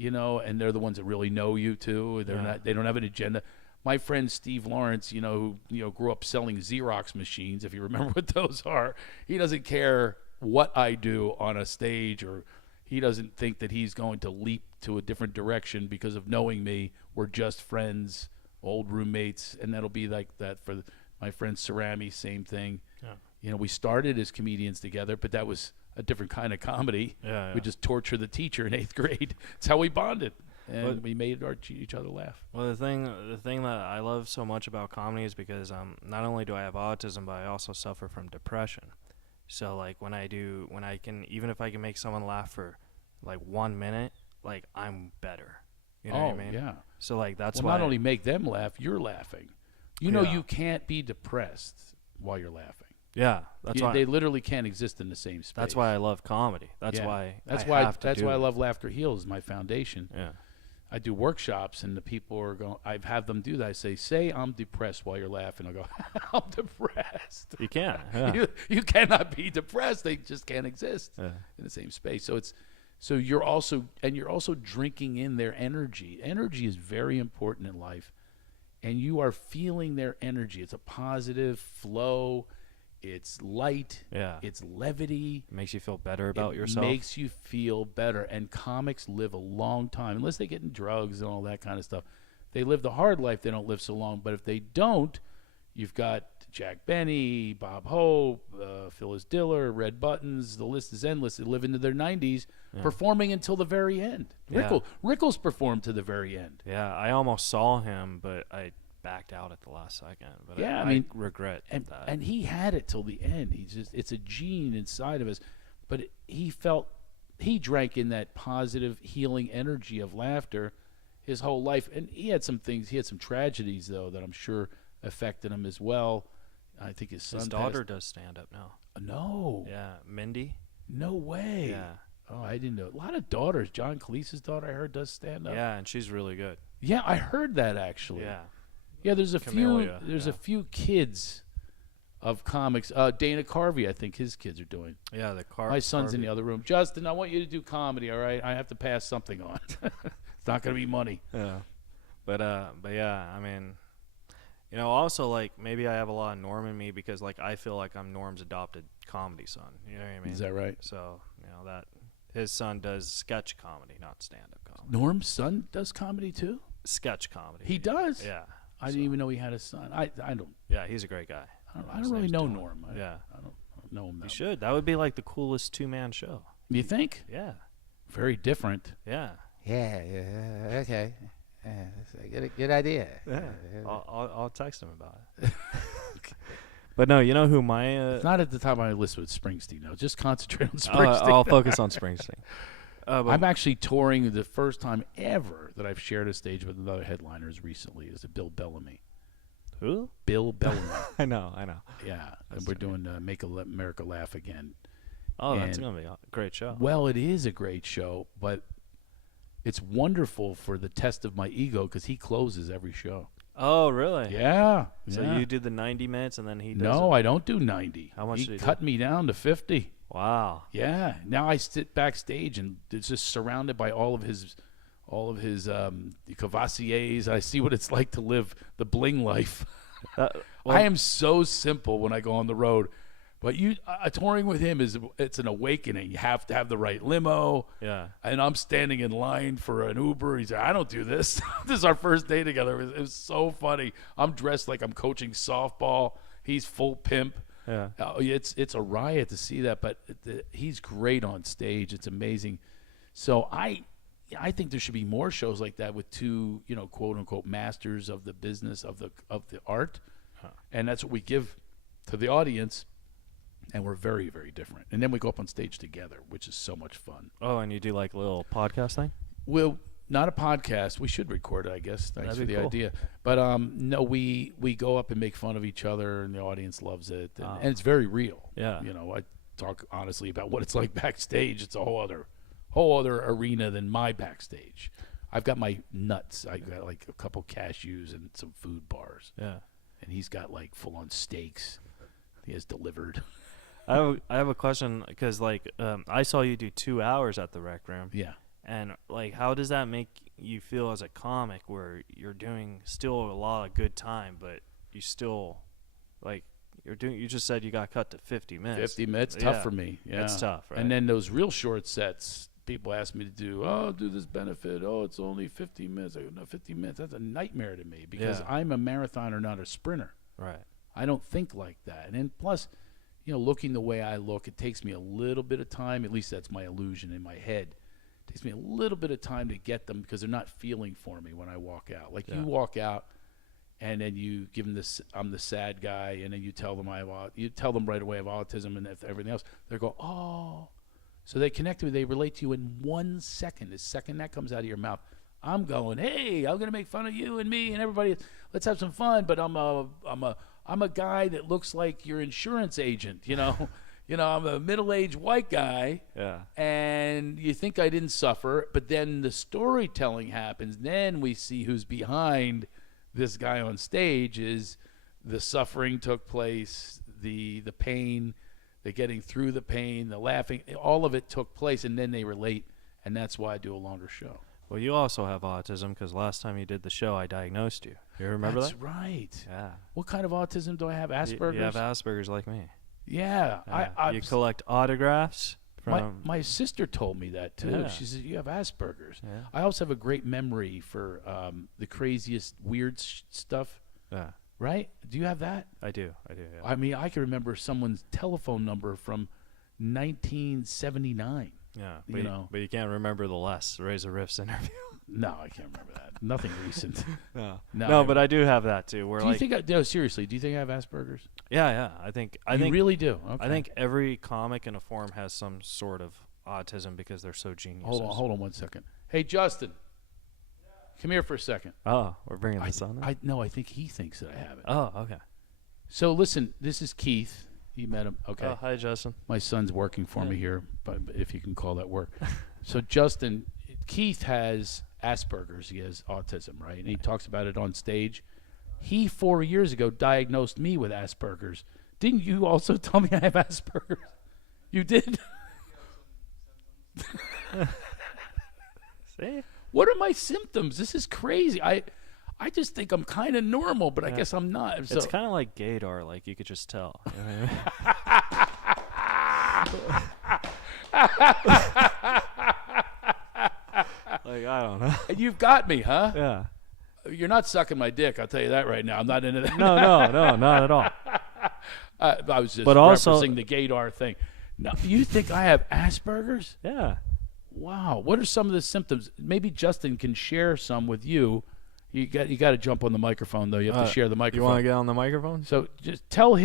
and they're the ones that really know you too. They don't have an agenda. My friend Steve Lawrence, who grew up selling Xerox machines, if you remember what those are, he doesn't care what I do on a stage, or he doesn't think that he's going to leap to a different direction because of knowing me. We're just friends, old roommates, and that'll be like that for my friend Cerami, same thing. Yeah. We started as comedians together, but that was a different kind of comedy. Yeah. We just torture the teacher in 8th grade. It's how we bonded, and we made each other laugh. Well, the thing that I love so much about comedy is because not only do I have autism, but I also suffer from depression. So when I can, even if I can make someone laugh for 1 minute, I'm better. You know what I mean? Yeah. So that's Well, why not only make them laugh, you're laughing. You can't be depressed while you're laughing. Yeah, that's why they literally can't exist in the same space. that's why I love comedy. That's why I love Laughter Heals, my foundation. Yeah. I do workshops, and the people are going. I have them do that. I say I'm depressed while you're laughing. I go, I'm depressed. You can't. Yeah. You cannot be depressed. They just can't exist in the same space. So you're also drinking in their energy. Energy is very important in life, and you are feeling their energy. It's a positive flow. It's light. Yeah. It's levity. It makes you feel better about yourself. It makes you feel better. And comics live a long time, unless they get in drugs and all that kind of stuff. They live the hard life. They don't live so long. But if they don't, you've got Jack Benny, Bob Hope, Phyllis Diller, Red Buttons. The list is endless. They live into their 90s, performing until the very end. Yeah. Rickles performed to the very end. Yeah, I almost saw him, but I backed out at the last second. But I regret that. And he had it till the end. It's a gene inside of us. But he drank in that positive healing energy of laughter his whole life. And he had some tragedies though that I'm sure affected him as well. I think his daughter does stand up now. No. Yeah, Mindy. No way. Yeah. Oh, I didn't know. A lot of daughters. John Cleese's daughter, I heard, does stand up. Yeah, and she's really good. Yeah, I heard that actually. Yeah. Yeah, there's a Camellia, a few kids of comics. Dana Carvey, I think his kids are doing. Yeah, my son's in the other room. Justin, I want you to do comedy, all right? I have to pass something on. It's not going to be money. Yeah. But yeah, I mean, also maybe I have a lot of Norm in me because I feel like I'm Norm's adopted comedy son. You know what I mean? Is that right? So, that his son does sketch comedy, not stand-up comedy. Norm's son does comedy too? Sketch comedy. He does? Yeah. I didn't even know he had a son. I don't. Yeah, he's a great guy. I don't really know Norm. I don't know him. You should. That would be the coolest two-man show. You think? Yeah. Very different. Yeah. Yeah. Okay. Good idea. Yeah. I'll text him about it. But no, you know who my it's not at the top of my list with Springsteen. No, just concentrate on Springsteen. I'll focus on Springsteen. I'm actually touring the first time ever that I've shared a stage with another headliners recently is Bill Bellamy. Who? Bill Bellamy. I know. Yeah, and we're doing Make America Laugh Again. Oh, that's going to be a great show. Well, it is a great show, but it's wonderful for the test of my ego because he closes every show. Oh, really? Yeah. So you do the 90 minutes and then he does No, I don't do 90. How much did he cut me down to 50. Wow. Yeah. Now I sit backstage and it's just surrounded by all of his Cavassiers. I see what it's like to live the bling life. I am so simple when I go on the road. But touring with him it's an awakening. You have to have the right limo. Yeah. And I'm standing in line for an Uber. He's like, I don't do this. This is our first day together. It was so funny. I'm dressed like I'm coaching softball. He's full pimp. Yeah. It's a riot to see that. But he's great on stage. It's amazing. So I think there should be more shows like that with two, quote unquote masters of the business of the art, and that's what we give to the audience. And we're very, very different. And then we go up on stage together, which is so much fun. Oh, and you do like a little podcast thing? Well, not a podcast. We should record it, I guess. Thanks That'd for be the cool. idea. But no, we go up and make fun of each other, and the audience loves it. And it's very real. Yeah. I talk honestly about what it's like backstage. It's a whole other arena than my backstage. I've got my nuts. I got like a couple cashews and some food bars. Yeah. And he's got like full-on steaks he has delivered. I have a question because I saw you do 2 hours at the Rec Room. Yeah. And how does that make you feel as a comic where you're doing still a lot of good time, but you still you just said you got cut to 50 minutes. 50 minutes, tough for me. Yeah. It's tough, right? And then those real short sets, people ask me to do this benefit. Oh, it's only 50 minutes. I go, no, 50 minutes. That's a nightmare to me because I'm a marathoner, not a sprinter. Right. I don't think like that. And plus, looking the way I look, it takes me a little bit of time. At least that's my illusion in my head. It takes me a little bit of time to get them because they're not feeling for me when I walk out. You walk out, and then you give them this. I'm the sad guy, and then you tell them you tell them right away I have autism and everything else. They go, oh, so they connect with you. They relate to you in 1 second. The second that comes out of your mouth, I'm going, hey, I'm gonna make fun of you and me and everybody. Let's have some fun. But I'm a guy that looks like your insurance agent, I'm a middle-aged white guy. Yeah. And you think I didn't suffer, but then the storytelling happens. Then we see who's behind this guy on stage is the suffering took place, the pain, the getting through the pain, the laughing, all of it took place, and then they relate, and that's why I do a longer show. Well, you also have autism because last time you did the show, I diagnosed you. You remember That's that? right. Yeah. What kind of autism do I have? Asperger's? You have Asperger's like me. Yeah. Yeah. You collect autographs from... My sister told me that, too. Yeah. She said, you have Asperger's. Yeah. I also have a great memory for the craziest, weird stuff. Yeah. Right? Do you have that? I do, yeah. I mean, I can remember someone's telephone number from 1979. Yeah, but you can't remember the last Reza Riffs interview. No, I can't remember that. Nothing recent. No, but I do have that too. Where do you think? No, seriously. Do you think I have Asperger's? Yeah. I think really do. Okay. I think every comic in a form has some sort of autism because they're so geniuses. Hold on 1 second. Hey, Justin, come here for a second. Oh, we're bringing this on. No, I think he thinks that I have it. Oh, okay. So listen, this is Keith. You met him. Okay. Oh, hi, Justin. My son's working for me here, but if you can call that work. So Justin, Keith has Asperger's. He has autism, right? And he talks about it on stage. He 4 years ago diagnosed me with Asperger's. Didn't you also tell me I have Asperger's? You did? See? What are my symptoms? This is crazy. I just think I'm kind of normal, but I guess I'm not. So, it's kind of like gaydar, like you could just tell. I don't know. You've got me, huh? Yeah. You're not sucking my dick, I'll tell you that right now. I'm not into that. No, not at all. I was just But also- referencing the gaydar thing. No, you think I have Asperger's? Yeah. Wow. What are some of the symptoms? Maybe Justin can share some with you. You got to jump on the microphone, though. You have to share the microphone. You want to get on the microphone? So just tell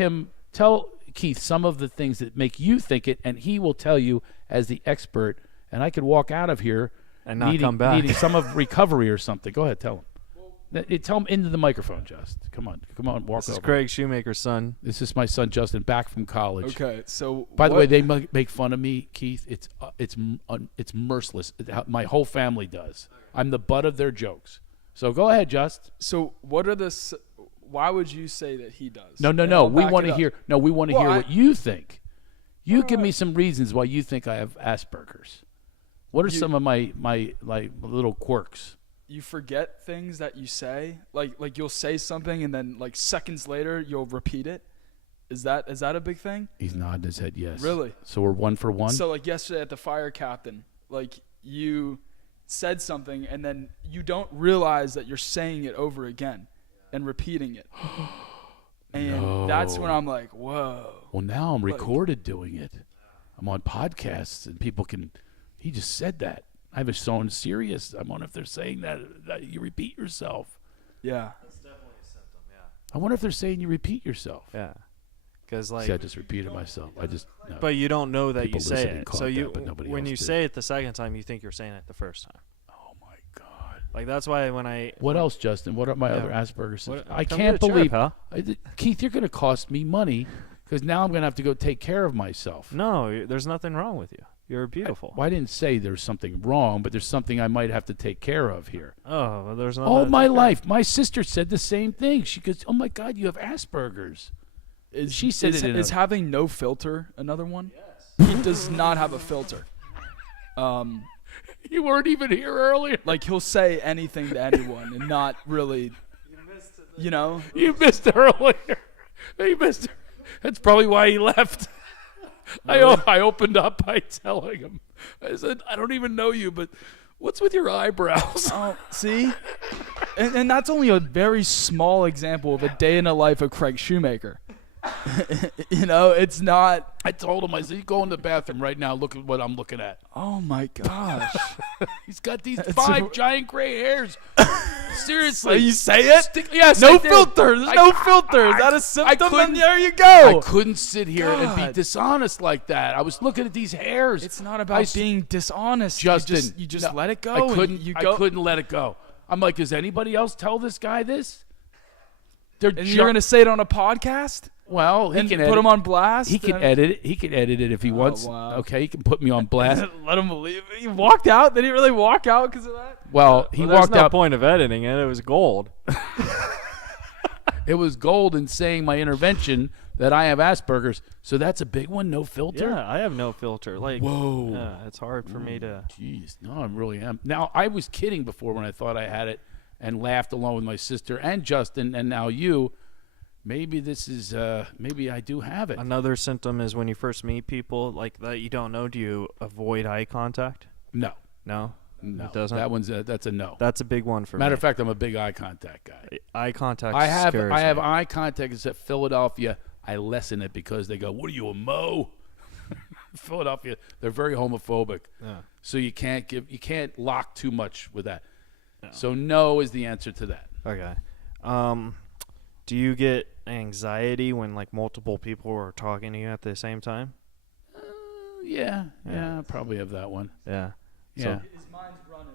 Keith some of the things that make you think it, and he will tell you as the expert. And I could walk out of here and not come back. needing some of recovery or something. Go ahead, tell him. Tell him into the microphone, Just. Come on, walk This is over. Craig Shoemaker's son. This is my son, Justin, back from college. Okay, so By the way, they make fun of me, Keith. It's merciless. My whole family does. I'm the butt of their jokes. So go ahead, Just. So what are the? Why would you say that he does? No. We want to hear. No, we want to hear what you think. You give me some reasons why you think I have Asperger's. What are some of my little quirks? you forget things that you say. Like you'll say something and then like seconds later you'll repeat it. Is that a big thing? He's nodding his head yes. Really? So we're 1 for 1? So like yesterday at the fire captain, like you said something and then you don't realize that you're saying it over again and repeating it. And that's when I'm like, whoa. Well, now I'm recorded doing it. I'm on podcasts and people can. He just said that. I was so serious. I wonder if they're saying that you repeat yourself. Yeah. That's definitely a symptom. Yeah. I wonder if they're saying you repeat yourself. Yeah. Because like. See, I just repeated myself. No. But you don't know that People you say listening it. caught So that, but nobody when else you did. say it the second time, you think you're saying it the first time. Oh my God. Like that's why What else, Justin? What are my Yeah. other Asperger's symptoms? I come can't get a chair, believe, pal. Keith, you're going to cost me money because now I'm going to have to go take care of myself. No, there's nothing wrong with you. You're beautiful. Well, I didn't say there's something wrong, but there's something I might have to take care of here. Oh, well, there's nothing. All to my take care of. life, my sister said the same thing. She goes, "Oh my God, you have Asperger's." She said it in is a- having no filter another one? Yes. He does not have a filter. You weren't even here earlier. Like he'll say anything to anyone and not really, you know. You missed earlier. You missed her. That's probably why he left. I opened up by telling him. I said, I don't even know you, but what's with your eyebrows? Oh, see? And that's only a very small example of a day in the life of Craig Shoemaker. You know, it's not. I told him, I said, you go in the bathroom right now, look at what I'm looking at. Oh, my gosh. He's got these 5 giant gray hairs. Seriously. So you say it? Yes, No I did. filter. There's no filter. Is that a symptom? couldn't- And there you go. I couldn't sit here and be God. dishonest like that. I was looking at these hairs. It's not about being dishonest. Justin, You just no, let it go. I and couldn't. You I go. couldn't let it go. I'm like, does anybody else tell this guy this? They're And you're going to say it on a podcast? Well, he And can put edit. him on blast? He can and- edit it. He can edit it if he wants. wow. Okay, he can put me on blast. Let him believe it. He walked out? Did he really walk out because of that? Well, he Well, there's walked no out. point of editing it. It was gold. It was gold in saying my intervention that I have Asperger's. So that's a big one. No filter. Yeah, I have no filter. Like, Whoa. yeah, it's hard for me to. Jeez, no, I really am. Now, I was kidding before when I thought I had it and laughed along with my sister and Justin and now you. Maybe this is, maybe I do have it. Another symptom is when you first meet people like that you don't know. Do you avoid eye contact? No, No, no. It doesn't. That's a no. That's a big one for Matter me. of fact, I'm a big eye contact guy. Eye contact. I have scares I have me. eye contact. It's at Philadelphia. I lessen it because they go, "What are you, a Mo?" Philadelphia, they're very homophobic. Yeah. So you can't lock too much with that. No. So no is the answer to that. Okay. Do you get anxiety when like multiple people are talking to you at the same time? Yeah, I probably have that one. Yeah. Yeah. His mind's running.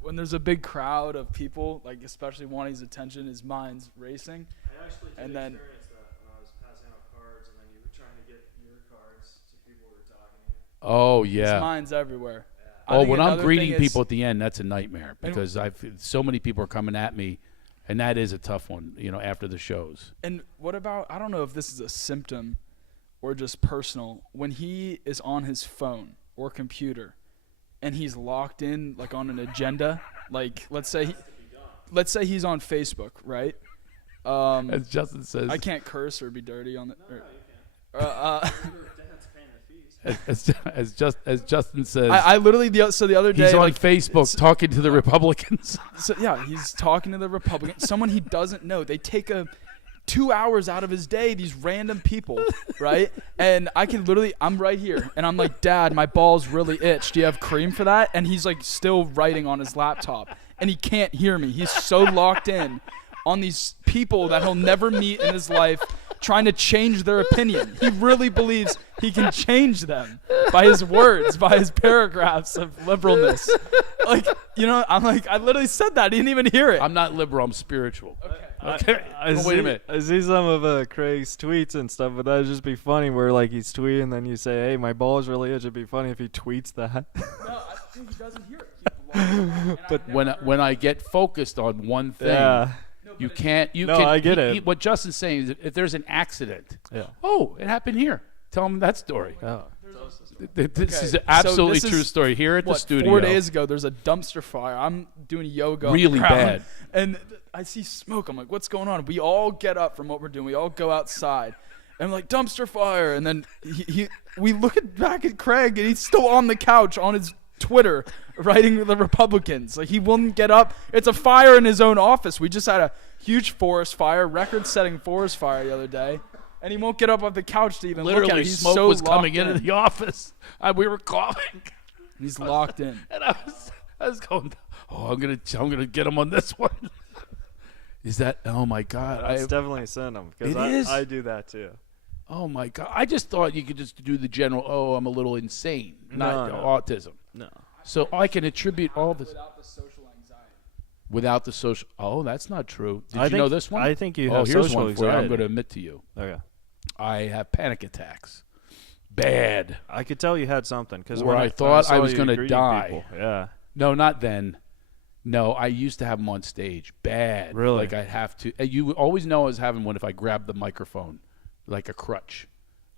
When there's a big crowd of people, like especially wanting his attention, his mind's racing. I actually And then- experience that when I was passing out cards and then you were trying to get your cards to people who were talking to you. Oh His yeah. mind's everywhere. I Oh, think when I'm another greeting thing is- people at the end, that's a nightmare because so many people are coming at me, and that is a tough one. You know, after the shows. And what about, I don't know if this is a symptom or just personal, when he is on his phone or computer and he's locked in like on an agenda, like let's say he's on Facebook, right? As Justin says, I can't curse or be dirty on the. as Justin says, I literally the other day he's on like, Facebook talking to the Republicans. So yeah, he's talking to the Republican, someone he doesn't know. They take 2 hours out of his day, these random people, right? And I can literally, I'm right here, and I'm like, Dad, my balls really itch. Do you have cream for that? And he's like still writing on his laptop, and he can't hear me. He's so locked in on these people that he'll never meet in his life, trying to change their opinion. He really believes he can change them by his words, by his paragraphs of liberalness. Like, you know, I'm like, I literally said that. He didn't even hear it. I'm not liberal. I'm spiritual. Okay. Well, wait a minute. I see some of Craig's tweets and stuff, but that'd just be funny where like he's tweeting and then you say, "Hey, my balls really itch." It'd be funny if he tweets that. No, I think he doesn't hear it. But when I get focused on one thing, Yeah. you can't. No, I get it. What Justin's saying is, if there's an accident, Yeah. oh, it happened here. Tell him that story. Oh. There's a This is an So absolutely this true is, story here at the What, studio. 4 days ago, there's a dumpster fire. I'm doing yoga. on the Really ground, bad. And I see smoke. I'm like, what's going on? We all get up from what we're doing. We all go outside. And I'm like, dumpster fire. And then we look back at Craig, and he's still on the couch on his Twitter writing to the Republicans. Like, he wouldn't get up. It's a fire in his own office. We just had a huge forest fire, record-setting forest fire the other day. And he won't get up off the couch to even look at Literally, it. He's smoke so was coming locked into the office. We were coughing, He's locked in. and I was going, "Oh, I'm gonna get him on this one." Is that? Oh my God! It's definitely send them because It is? I do that too. Oh my God! I just thought you could just do the general. Oh, I'm a little insane, not No. autism. No. So I can attribute all this Without the social anxiety. without the social. Oh, that's not true. Did I you think, know this one? I think you Oh, have here's social one for you. I'm anxiety. going to admit to you. Okay. I have panic attacks. Bad. I could tell you had something because Where when I when thought I saw was you gonna greeting die. people, yeah. No, not then. No, I used to have them on stage. Bad. Really? Like I'd have to. You always know I was having one if I grabbed the microphone, like a crutch,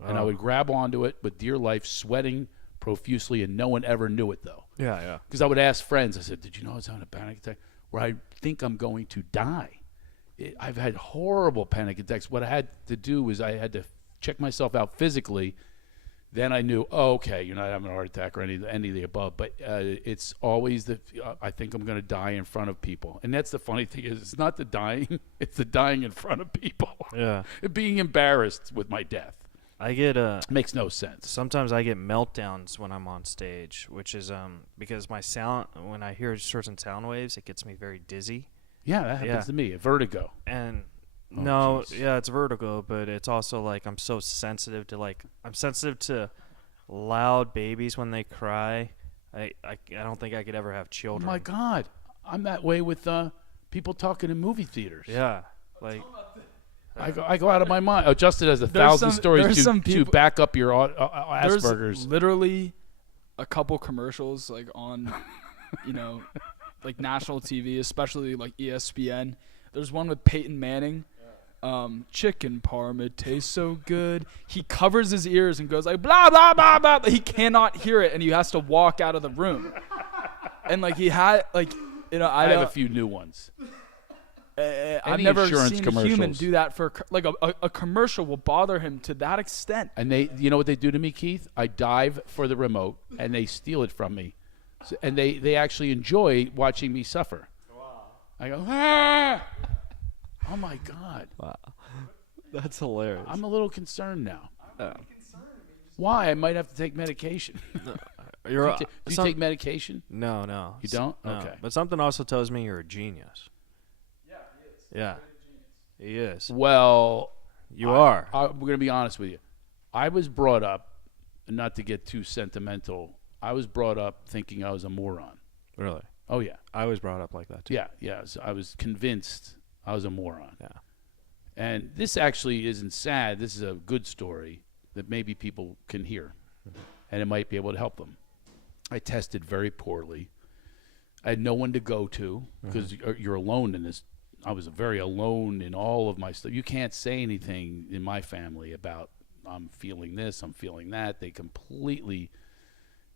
and I Oh. would grab onto it with dear life, sweating profusely, and no one ever knew it though. Yeah, yeah. Because I would ask friends. I said, "Did you know I was having a panic attack where I think I'm going to die?" I've had horrible panic attacks. What I had to do was I had to check myself out physically. Then I knew, oh, okay, you're not having a heart attack or any of the above. But it's always I think I'm going to die in front of people. And that's the funny thing is it's not the dying, it's the dying in front of people. Yeah. Being embarrassed with my death. I get Makes no sense. sometimes I get meltdowns when I'm on stage, which is because my sound when I hear certain sound waves, it gets me very dizzy. Yeah, that happens to me. Vertigo. And Oh, no, jeez. yeah, it's vertigo, but it's also like I'm so sensitive to I'm sensitive to loud babies when they cry. I don't think I could ever have Oh, children. my God. I'm that way with people talking in movie theaters. Yeah, like I go out of my mind. Oh, Justin has There's 1,000 some- stories there's to, some to people- back up your There's Asperger's. literally a couple commercials like on, like national TV, especially like ESPN. There's one with Peyton Manning. Chicken parm, it tastes so good. He covers his ears and goes like blah blah blah blah. But he cannot hear it, and he has to walk out of the room. And like he had like I have a few new ones. I've Any never insurance seen a human commercials. do that for like a commercial will bother him to that extent. And you know what they do to me, Keith? I dive for the remote, and they steal it from me. And they actually enjoy watching me suffer. Wow. I go, ah! Oh, my God. wow, that's hilarious. I'm a little concerned now. Why? I might have to take medication. You're Do you take medication? No, no. You don't? No. Okay. But something also tells me you're a genius. Yeah, he is. Yeah, he is. Well, You are. we're going to be honest with you. I was brought up, not to get too sentimental, I was brought up thinking I was a moron. Really? Oh, yeah. I was brought up like that too. Yeah. So I was convinced I was a moron. Yeah. And this actually isn't sad. This is a good story that maybe people can hear, and it might be able to help them. I tested very poorly. I had no one to go to because you're alone in this. I was very alone in all of my stuff. You can't say anything in my family about I'm feeling this, I'm feeling that. They completely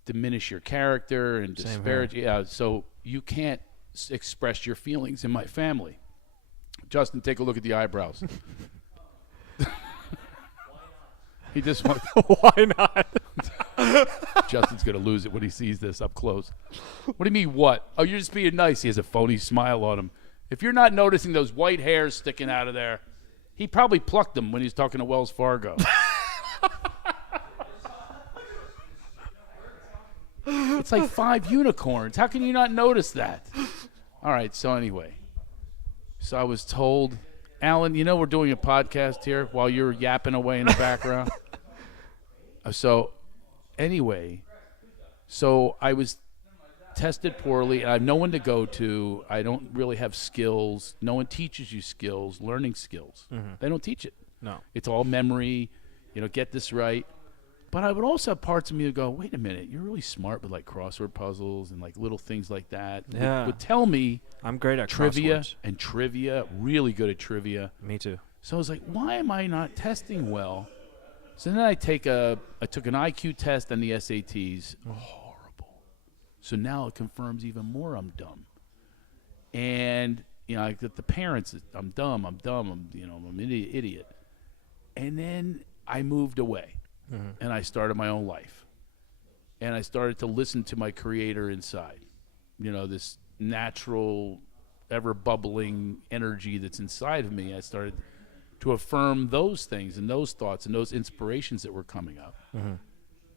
diminish your character and Same disparage. Yeah, so you can't express your feelings in my family. Justin, take a look at the eyebrows. He just wants. Why not? Justin's gonna lose it when he sees this up close. What do you mean? What? Oh, you're just being nice. He has a phony smile on him. If you're not noticing those white hairs sticking out of there, he probably plucked them when he was talking to Wells Fargo. It's like 5 unicorns. How can you not notice that? All right. So anyway, I was told, Alan, we're doing a podcast here while you're yapping away in the background. So anyway, I was tested poorly. I have no one to go to. I don't really have skills. No one teaches you skills, learning skills. They don't teach it. No. It's all memory, get this right. But I would also have parts of me that go, wait a minute, you're really smart with like crossword puzzles and like little things like that. Yeah. Would tell me I'm great at trivia, really good at trivia. Me too. So I was like, why am I not testing well? So then I took an IQ test and the SATs. Horrible. So now it confirms even more I'm dumb. And I get the parents. I'm dumb. I'm an idiot. And then I moved away, and I started my own life, and I started to listen to my creator inside. This natural, ever bubbling energy that's inside of me. I started to affirm those things and those thoughts and those inspirations that were coming up. And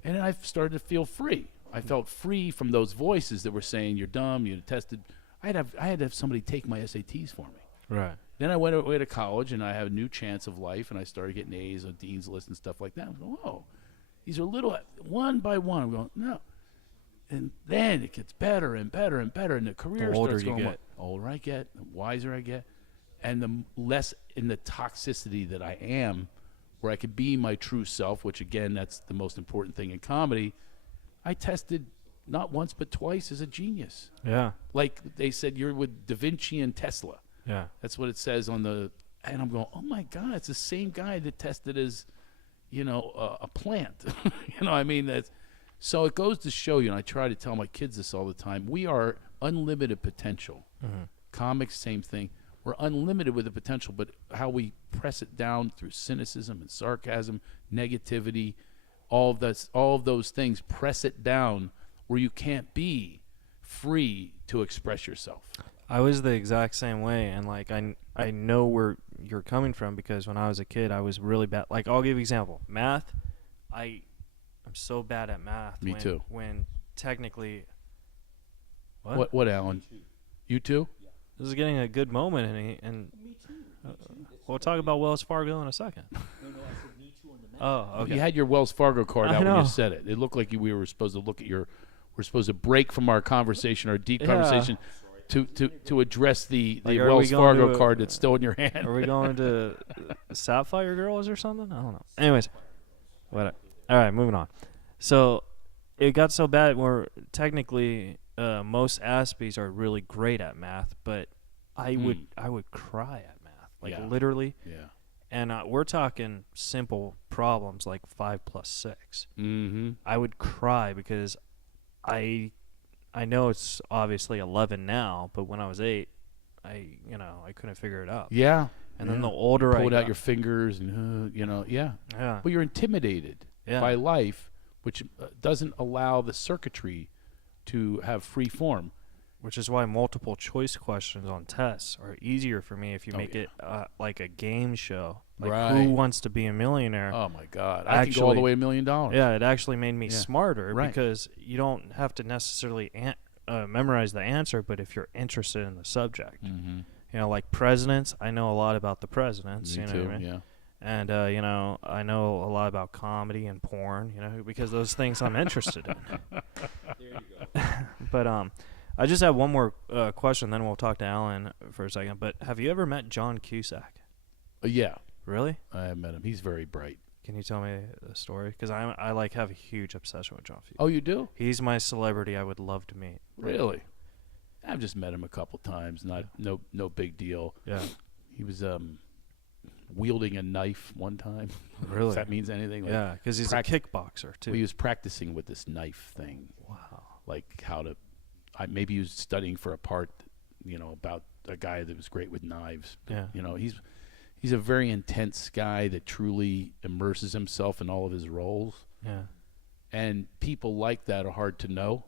then I started to feel free. I felt free from those voices that were saying, you're dumb, you tested. I had to have somebody take my SATs for me. Right. Then I went away to college, and I had a new chance of life, and I started getting A's on Dean's List and stuff like that. I'm going, whoa, these are little, one by one. I'm going, no. And then it gets better and better and better, and the career starts going. The older I get, the wiser I get, and the less in the toxicity that I am, where I could be my true self, which, again, that's the most important thing in comedy. I tested not once but twice as a genius. Yeah. Like they said, you're with Da Vinci and Tesla. Yeah. That's what it says on the, and I'm going, oh my God, it's the same guy that tested as, a plant. So it goes to show you, and I try to tell my kids this all the time, we are unlimited potential. Comics, same thing. We're unlimited with the potential, but how we press it down through cynicism and sarcasm, negativity, all of those things, press it down where you can't be free to express yourself. I was the exact same way, and I know where you're coming from, because when I was a kid, I was really bad. Like, I'll give you an example. Math, I'm so bad at math. Me too. When technically, What, Alan? You too? This is getting a good moment, and we'll talk about Wells Fargo in a second. No, I said me too on the math. Oh, okay. You had your Wells Fargo card I out when know. you said it. It looked like we were supposed to look at we're supposed to break from our conversation, our deep conversation, to address the Like, are Wells we going Fargo to card that's still in your hand. Are we going to Sapphire Girls or something? I don't know. Anyways, all right, moving on. So it got so bad where technically most Aspies are really great at math, but I would cry at math, literally. Yeah. And we're talking simple problems like 5 + 6. Mm-hmm. I would cry because I know it's obviously 11 now, but when I was 8, I couldn't figure it out. Yeah. And then the older I pulled got, out your fingers and Yeah. Well, you're intimidated by life, which doesn't allow the circuitry to have free form. Which is why multiple choice questions on tests are easier for me if you make it like a game show. Like, Right. Who Wants to Be a Millionaire? Oh my God! I can go all the way $1 million. Yeah, it actually made me smarter Right. because you don't have to necessarily memorize the answer, but if you're interested in the subject. Mm-hmm. Like presidents, I know a lot about the presidents. Me you know too. what I mean? Yeah. And I know a lot about comedy and porn. Because those things I'm interested in. There you go. But I just have one more question, then we'll talk to Alan for a second. But have you ever met John Cusack? Yeah. Really? I have met him. He's very bright. Can you tell me the story? Because I have a huge obsession with John Cusack. Oh, you do? He's my celebrity I would love to meet. Really? I've just met him a couple times. No big deal. Yeah. He was wielding a knife one time. Really? If that means anything. Like, Yeah, because he's a kickboxer too. Well, he was practicing with this knife thing. Wow. Like how to. Maybe he was studying for a part, about a guy that was great with knives. Yeah. He's a very intense guy that truly immerses himself in all of his roles. Yeah. And people like that are hard to know.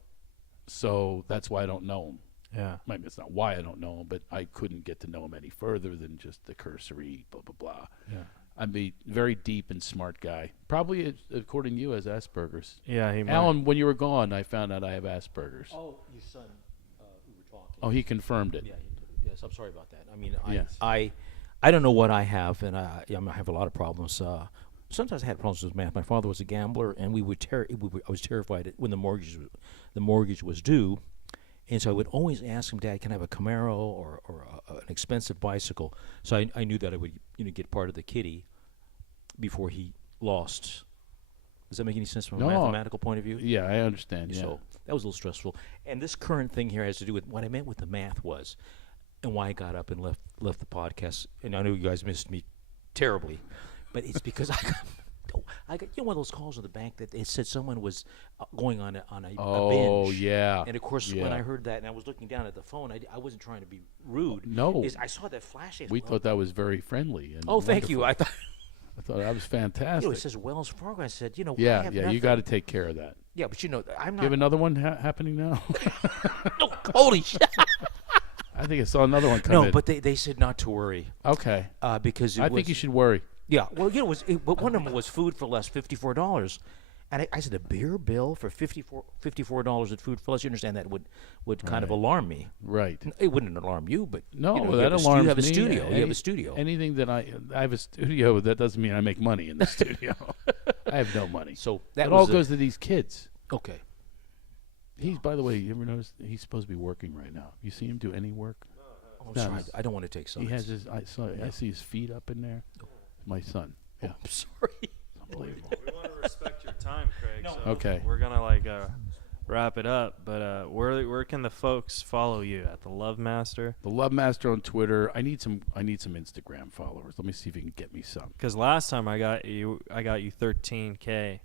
So that's why I don't know him. Yeah. Maybe it's not why I don't know him, but I couldn't get to know him any further than just the cursory blah, blah, blah. Yeah. I'm a very deep and smart guy. Probably, according to you, has Asperger's. Yeah, he might. Alan, when you were gone, I found out I have Asperger's. Oh, your son, we were talking. Oh, he confirmed it. Yeah, yes, I'm sorry about that. I mean, Yes. I don't know what I have, and I have a lot of problems. Sometimes I had problems with math. My father was a gambler, and I was terrified when the mortgage was due, and so I would always ask him, Dad, can I have a Camaro or an expensive bicycle? So I knew that I would get part of the kitty before he lost. Does that make any sense from a mathematical point of view? Yeah, I understand. Yeah. So that was a little stressful. And this current thing here has to do with what I meant with the math was, and why I got up and left the podcast. And I know you guys missed me terribly, but it's because I got one of those calls to the bank that it said someone was going on a Oh, binge. yeah. And of course, when Yeah. I heard that and I was looking down at the phone, I wasn't trying to be rude. No. I saw that flashing. We thought that was very friendly. And Oh, thank you. wonderful. I thought that was fantastic. it says Wells Fargo. I said, I yeah, have yeah, nothing. you got to take care of that. Yeah, but I'm You not. have another one happening now? No, holy shit. I think I saw another one come in. No, but they said not to worry Okay. because I think you should worry. Yeah, well, but one of them was food for less, $54. And I said, a beer bill for $54 at Food for Less. You understand that would kind of alarm me. Right. It wouldn't alarm you, but No, you that alarms me. You have a studio. You have a studio. Anything that I have a studio, that doesn't mean I make money in the studio. I have no money. So that it was all goes to these kids. okay. He's, by the way, you ever notice he's supposed to be working right now? You see him do any work? Oh, No, sorry, I don't want to take sides. He has his. I see his feet up in there. My son. Yeah. I'm sorry. Unbelievable. We want to respect your time, Craig. No. So Okay. We're gonna wrap it up, but where can the folks follow you at the Lovemaster? The Lovemaster on Twitter. I need some Instagram followers. Let me see if you can get me some. Because last time I got you 13K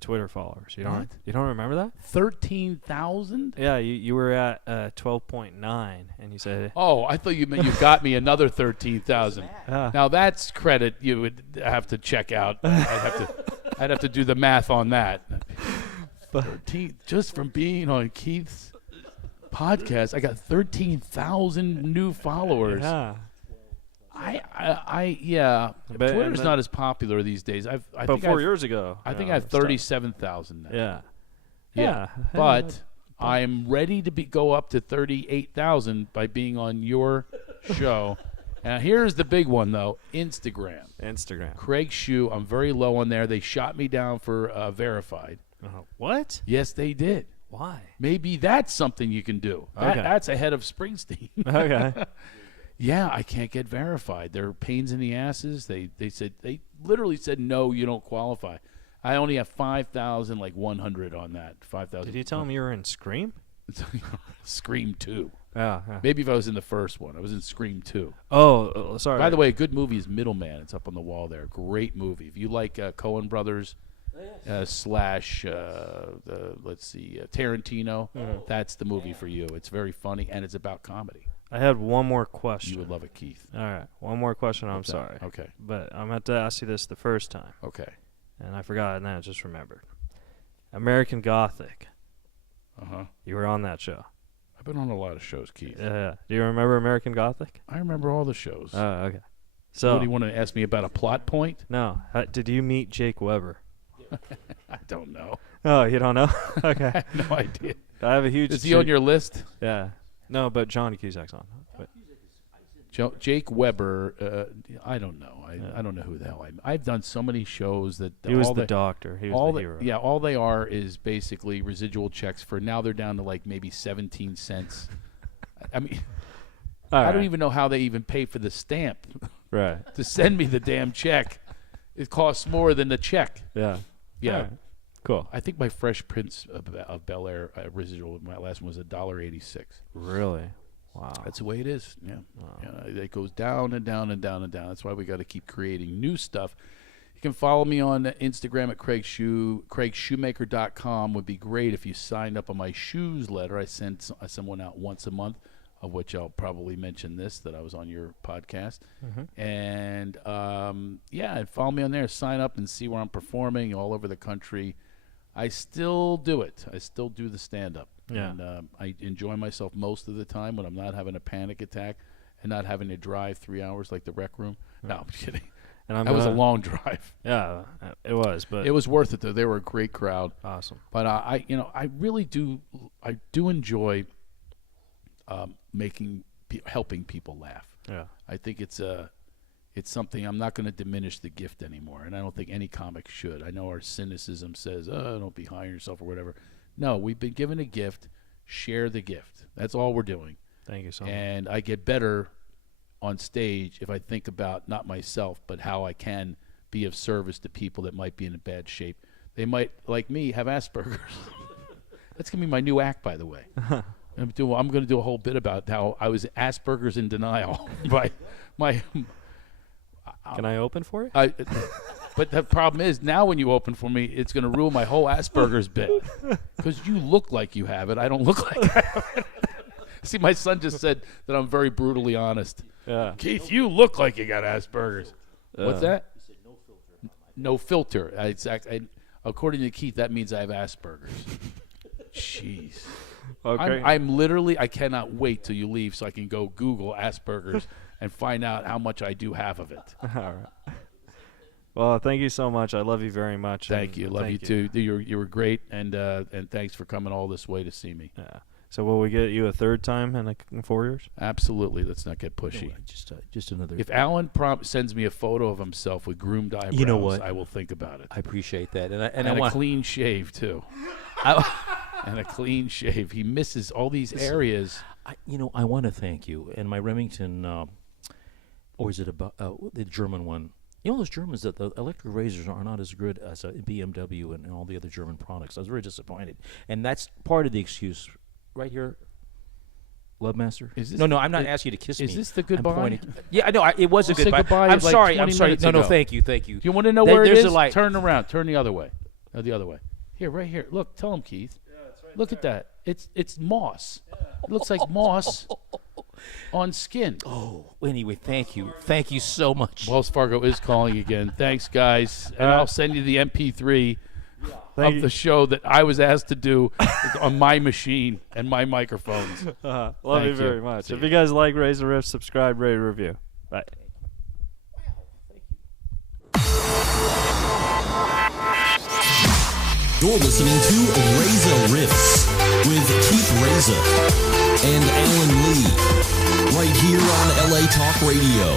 Twitter followers. You don't remember that? 13,000? Yeah, you were at 12.9, and you said Oh, I thought you meant you got me another 13,000. Now that's credit you would have to check out. I'd have to do the math on that. 13 just from being on Keith's podcast, I got 13,000 new followers. yeah. Yeah. But- Twitter's and not as popular these days. I But think 4 I've- years ago, I think I have 37,000 now. Yeah. Yeah. But I'm ready to go up to 38,000 by being on your show. And here's the big one, though. Instagram. Craig Shoe. I'm very low on there. They shot me down for verified. What? Yes, they did. Why? Maybe that's something you can do. Okay. That's ahead of Springsteen. Okay. Yeah, I can't get verified. They're pains in the asses. They literally said no, you don't qualify. I only have 5,100 on that. 5,000. Did you tell him you were in Scream? Scream 2. Yeah. Maybe if I was in the first one. I was in Scream 2. Oh, sorry. By the way, a good movie is Middleman. It's up on the wall there. Great movie. If you like Coen Brothers slash Tarantino, that's the movie for you. It's very funny, and it's about comedy. I had one more question. You would love it, Keith. All right, one more question. I'm What's that? sorry. Okay. But I'm going to ask you this the first time, Okay. and I forgot, and then I just remembered. American Gothic. Uh-huh. You were on that show. I've been on a lot of shows, Keith. Yeah. Do you remember American Gothic? I remember all the shows. Oh, okay. So, What do you want to ask me about a plot point? no. Did you meet Jake Weber? I don't know. Oh, you don't know? Okay. I have no idea. I have a huge. Is he on your list? Yeah. No, but Johnny Cusack's on. But Jake Weber, I don't know. I don't know who the hell I've done so many shows that he was all the doctor. He was the hero. Yeah, all they are is basically residual checks for now they're down to like maybe 17 cents. I mean, All I don't right. even know how they even pay for the stamp Right. to send me the damn check. It costs more than the check. Yeah. Yeah. All right. Cool. I think my Fresh Prince of Bel-Air residual, my last one was $1.86. Really? Wow. That's the way it is. Yeah. Wow. Yeah, it goes down and down and down and down. That's why we got to keep creating new stuff. You can follow me on Instagram at Craig Shoe. CraigShoemaker.com would be great if you signed up on my shoes letter. I send someone out once a month, of which I'll probably mention this, that I was on your podcast. And, and follow me on there. Sign up and see where I'm performing all over the country. I still do it. I still do the stand-up. Yeah. And I enjoy myself most of the time when I'm not having a panic attack and not having to drive 3 hours like the Rec Room. No, I'm kidding. And That was a long drive. Yeah, it was, but It was worth it, though. They were a great crowd. awesome. But I really do. I do enjoy helping people laugh. Yeah. I think it's something. I'm not going to diminish the gift anymore, and I don't think any comic should. I know our cynicism says, don't be high on yourself or whatever. No, we've been given a gift. Share the gift. That's all we're doing. Thank you so much. And I get better on stage if I think about not myself, but how I can be of service to people that might be in a bad shape. They might, like me, have Asperger's. That's going to be my new act, by the way. I'm going to do a whole bit about how I was Asperger's in denial by my... Can I open for you? But But the problem is now when you open for me, it's going to ruin my whole Asperger's bit because you look like you have it. I don't look like I have it. See, my son just said that I'm very brutally honest. Yeah. Keith, you look like you got Asperger's. What's that? No filter. According to Keith, that means I have Asperger's. Jeez. Okay. I'm literally, I cannot wait till you leave so I can go Google Asperger's and find out how much I do have of it. All right. Well, thank you so much. I love you very much. Thank you. Love you too. You were great, and thanks for coming all this way to see me. Yeah. So will we get you a third time in 4 years? Absolutely. Let's not get pushy. No, just another. If Alan sends me a photo of himself with groomed eyebrows, You know what? I will think about it. I appreciate that, and And I a want. clean shave too. And a clean shave. He misses all these areas. I want to thank you and my Remington, or is it about the German one? You know those Germans that the electric razors are not as good as a BMW and all the other German products. I was very disappointed, and that's part of the excuse. Right here, Lovemaster. No, I'm not asking you to kiss me. Is this the I'm goodbye? pointing- Yeah, I know. It was a We'll say goodbye. goodbye I'm like sorry. 20 I'm sorry. minutes No, ago. thank you. Do you want to know where it there's is? a light. Turn around. Turn the other way. No, the other way. Here, right here. Look, tell him, Keith. Look at that. It's moss. It looks like moss on skin. Oh, anyway, thank you. Thank you so much. Wells Fargo is calling again. Thanks, guys. And I'll send you the MP3 of the show that I was asked to do on my machine and my microphones. Love Thank you you. very much. See If ya. you guys like Razor Riff, subscribe, rate, review. Bye. You're listening to Reza Riffs with Keith Reza and Alan Lee right here on LA Talk Radio.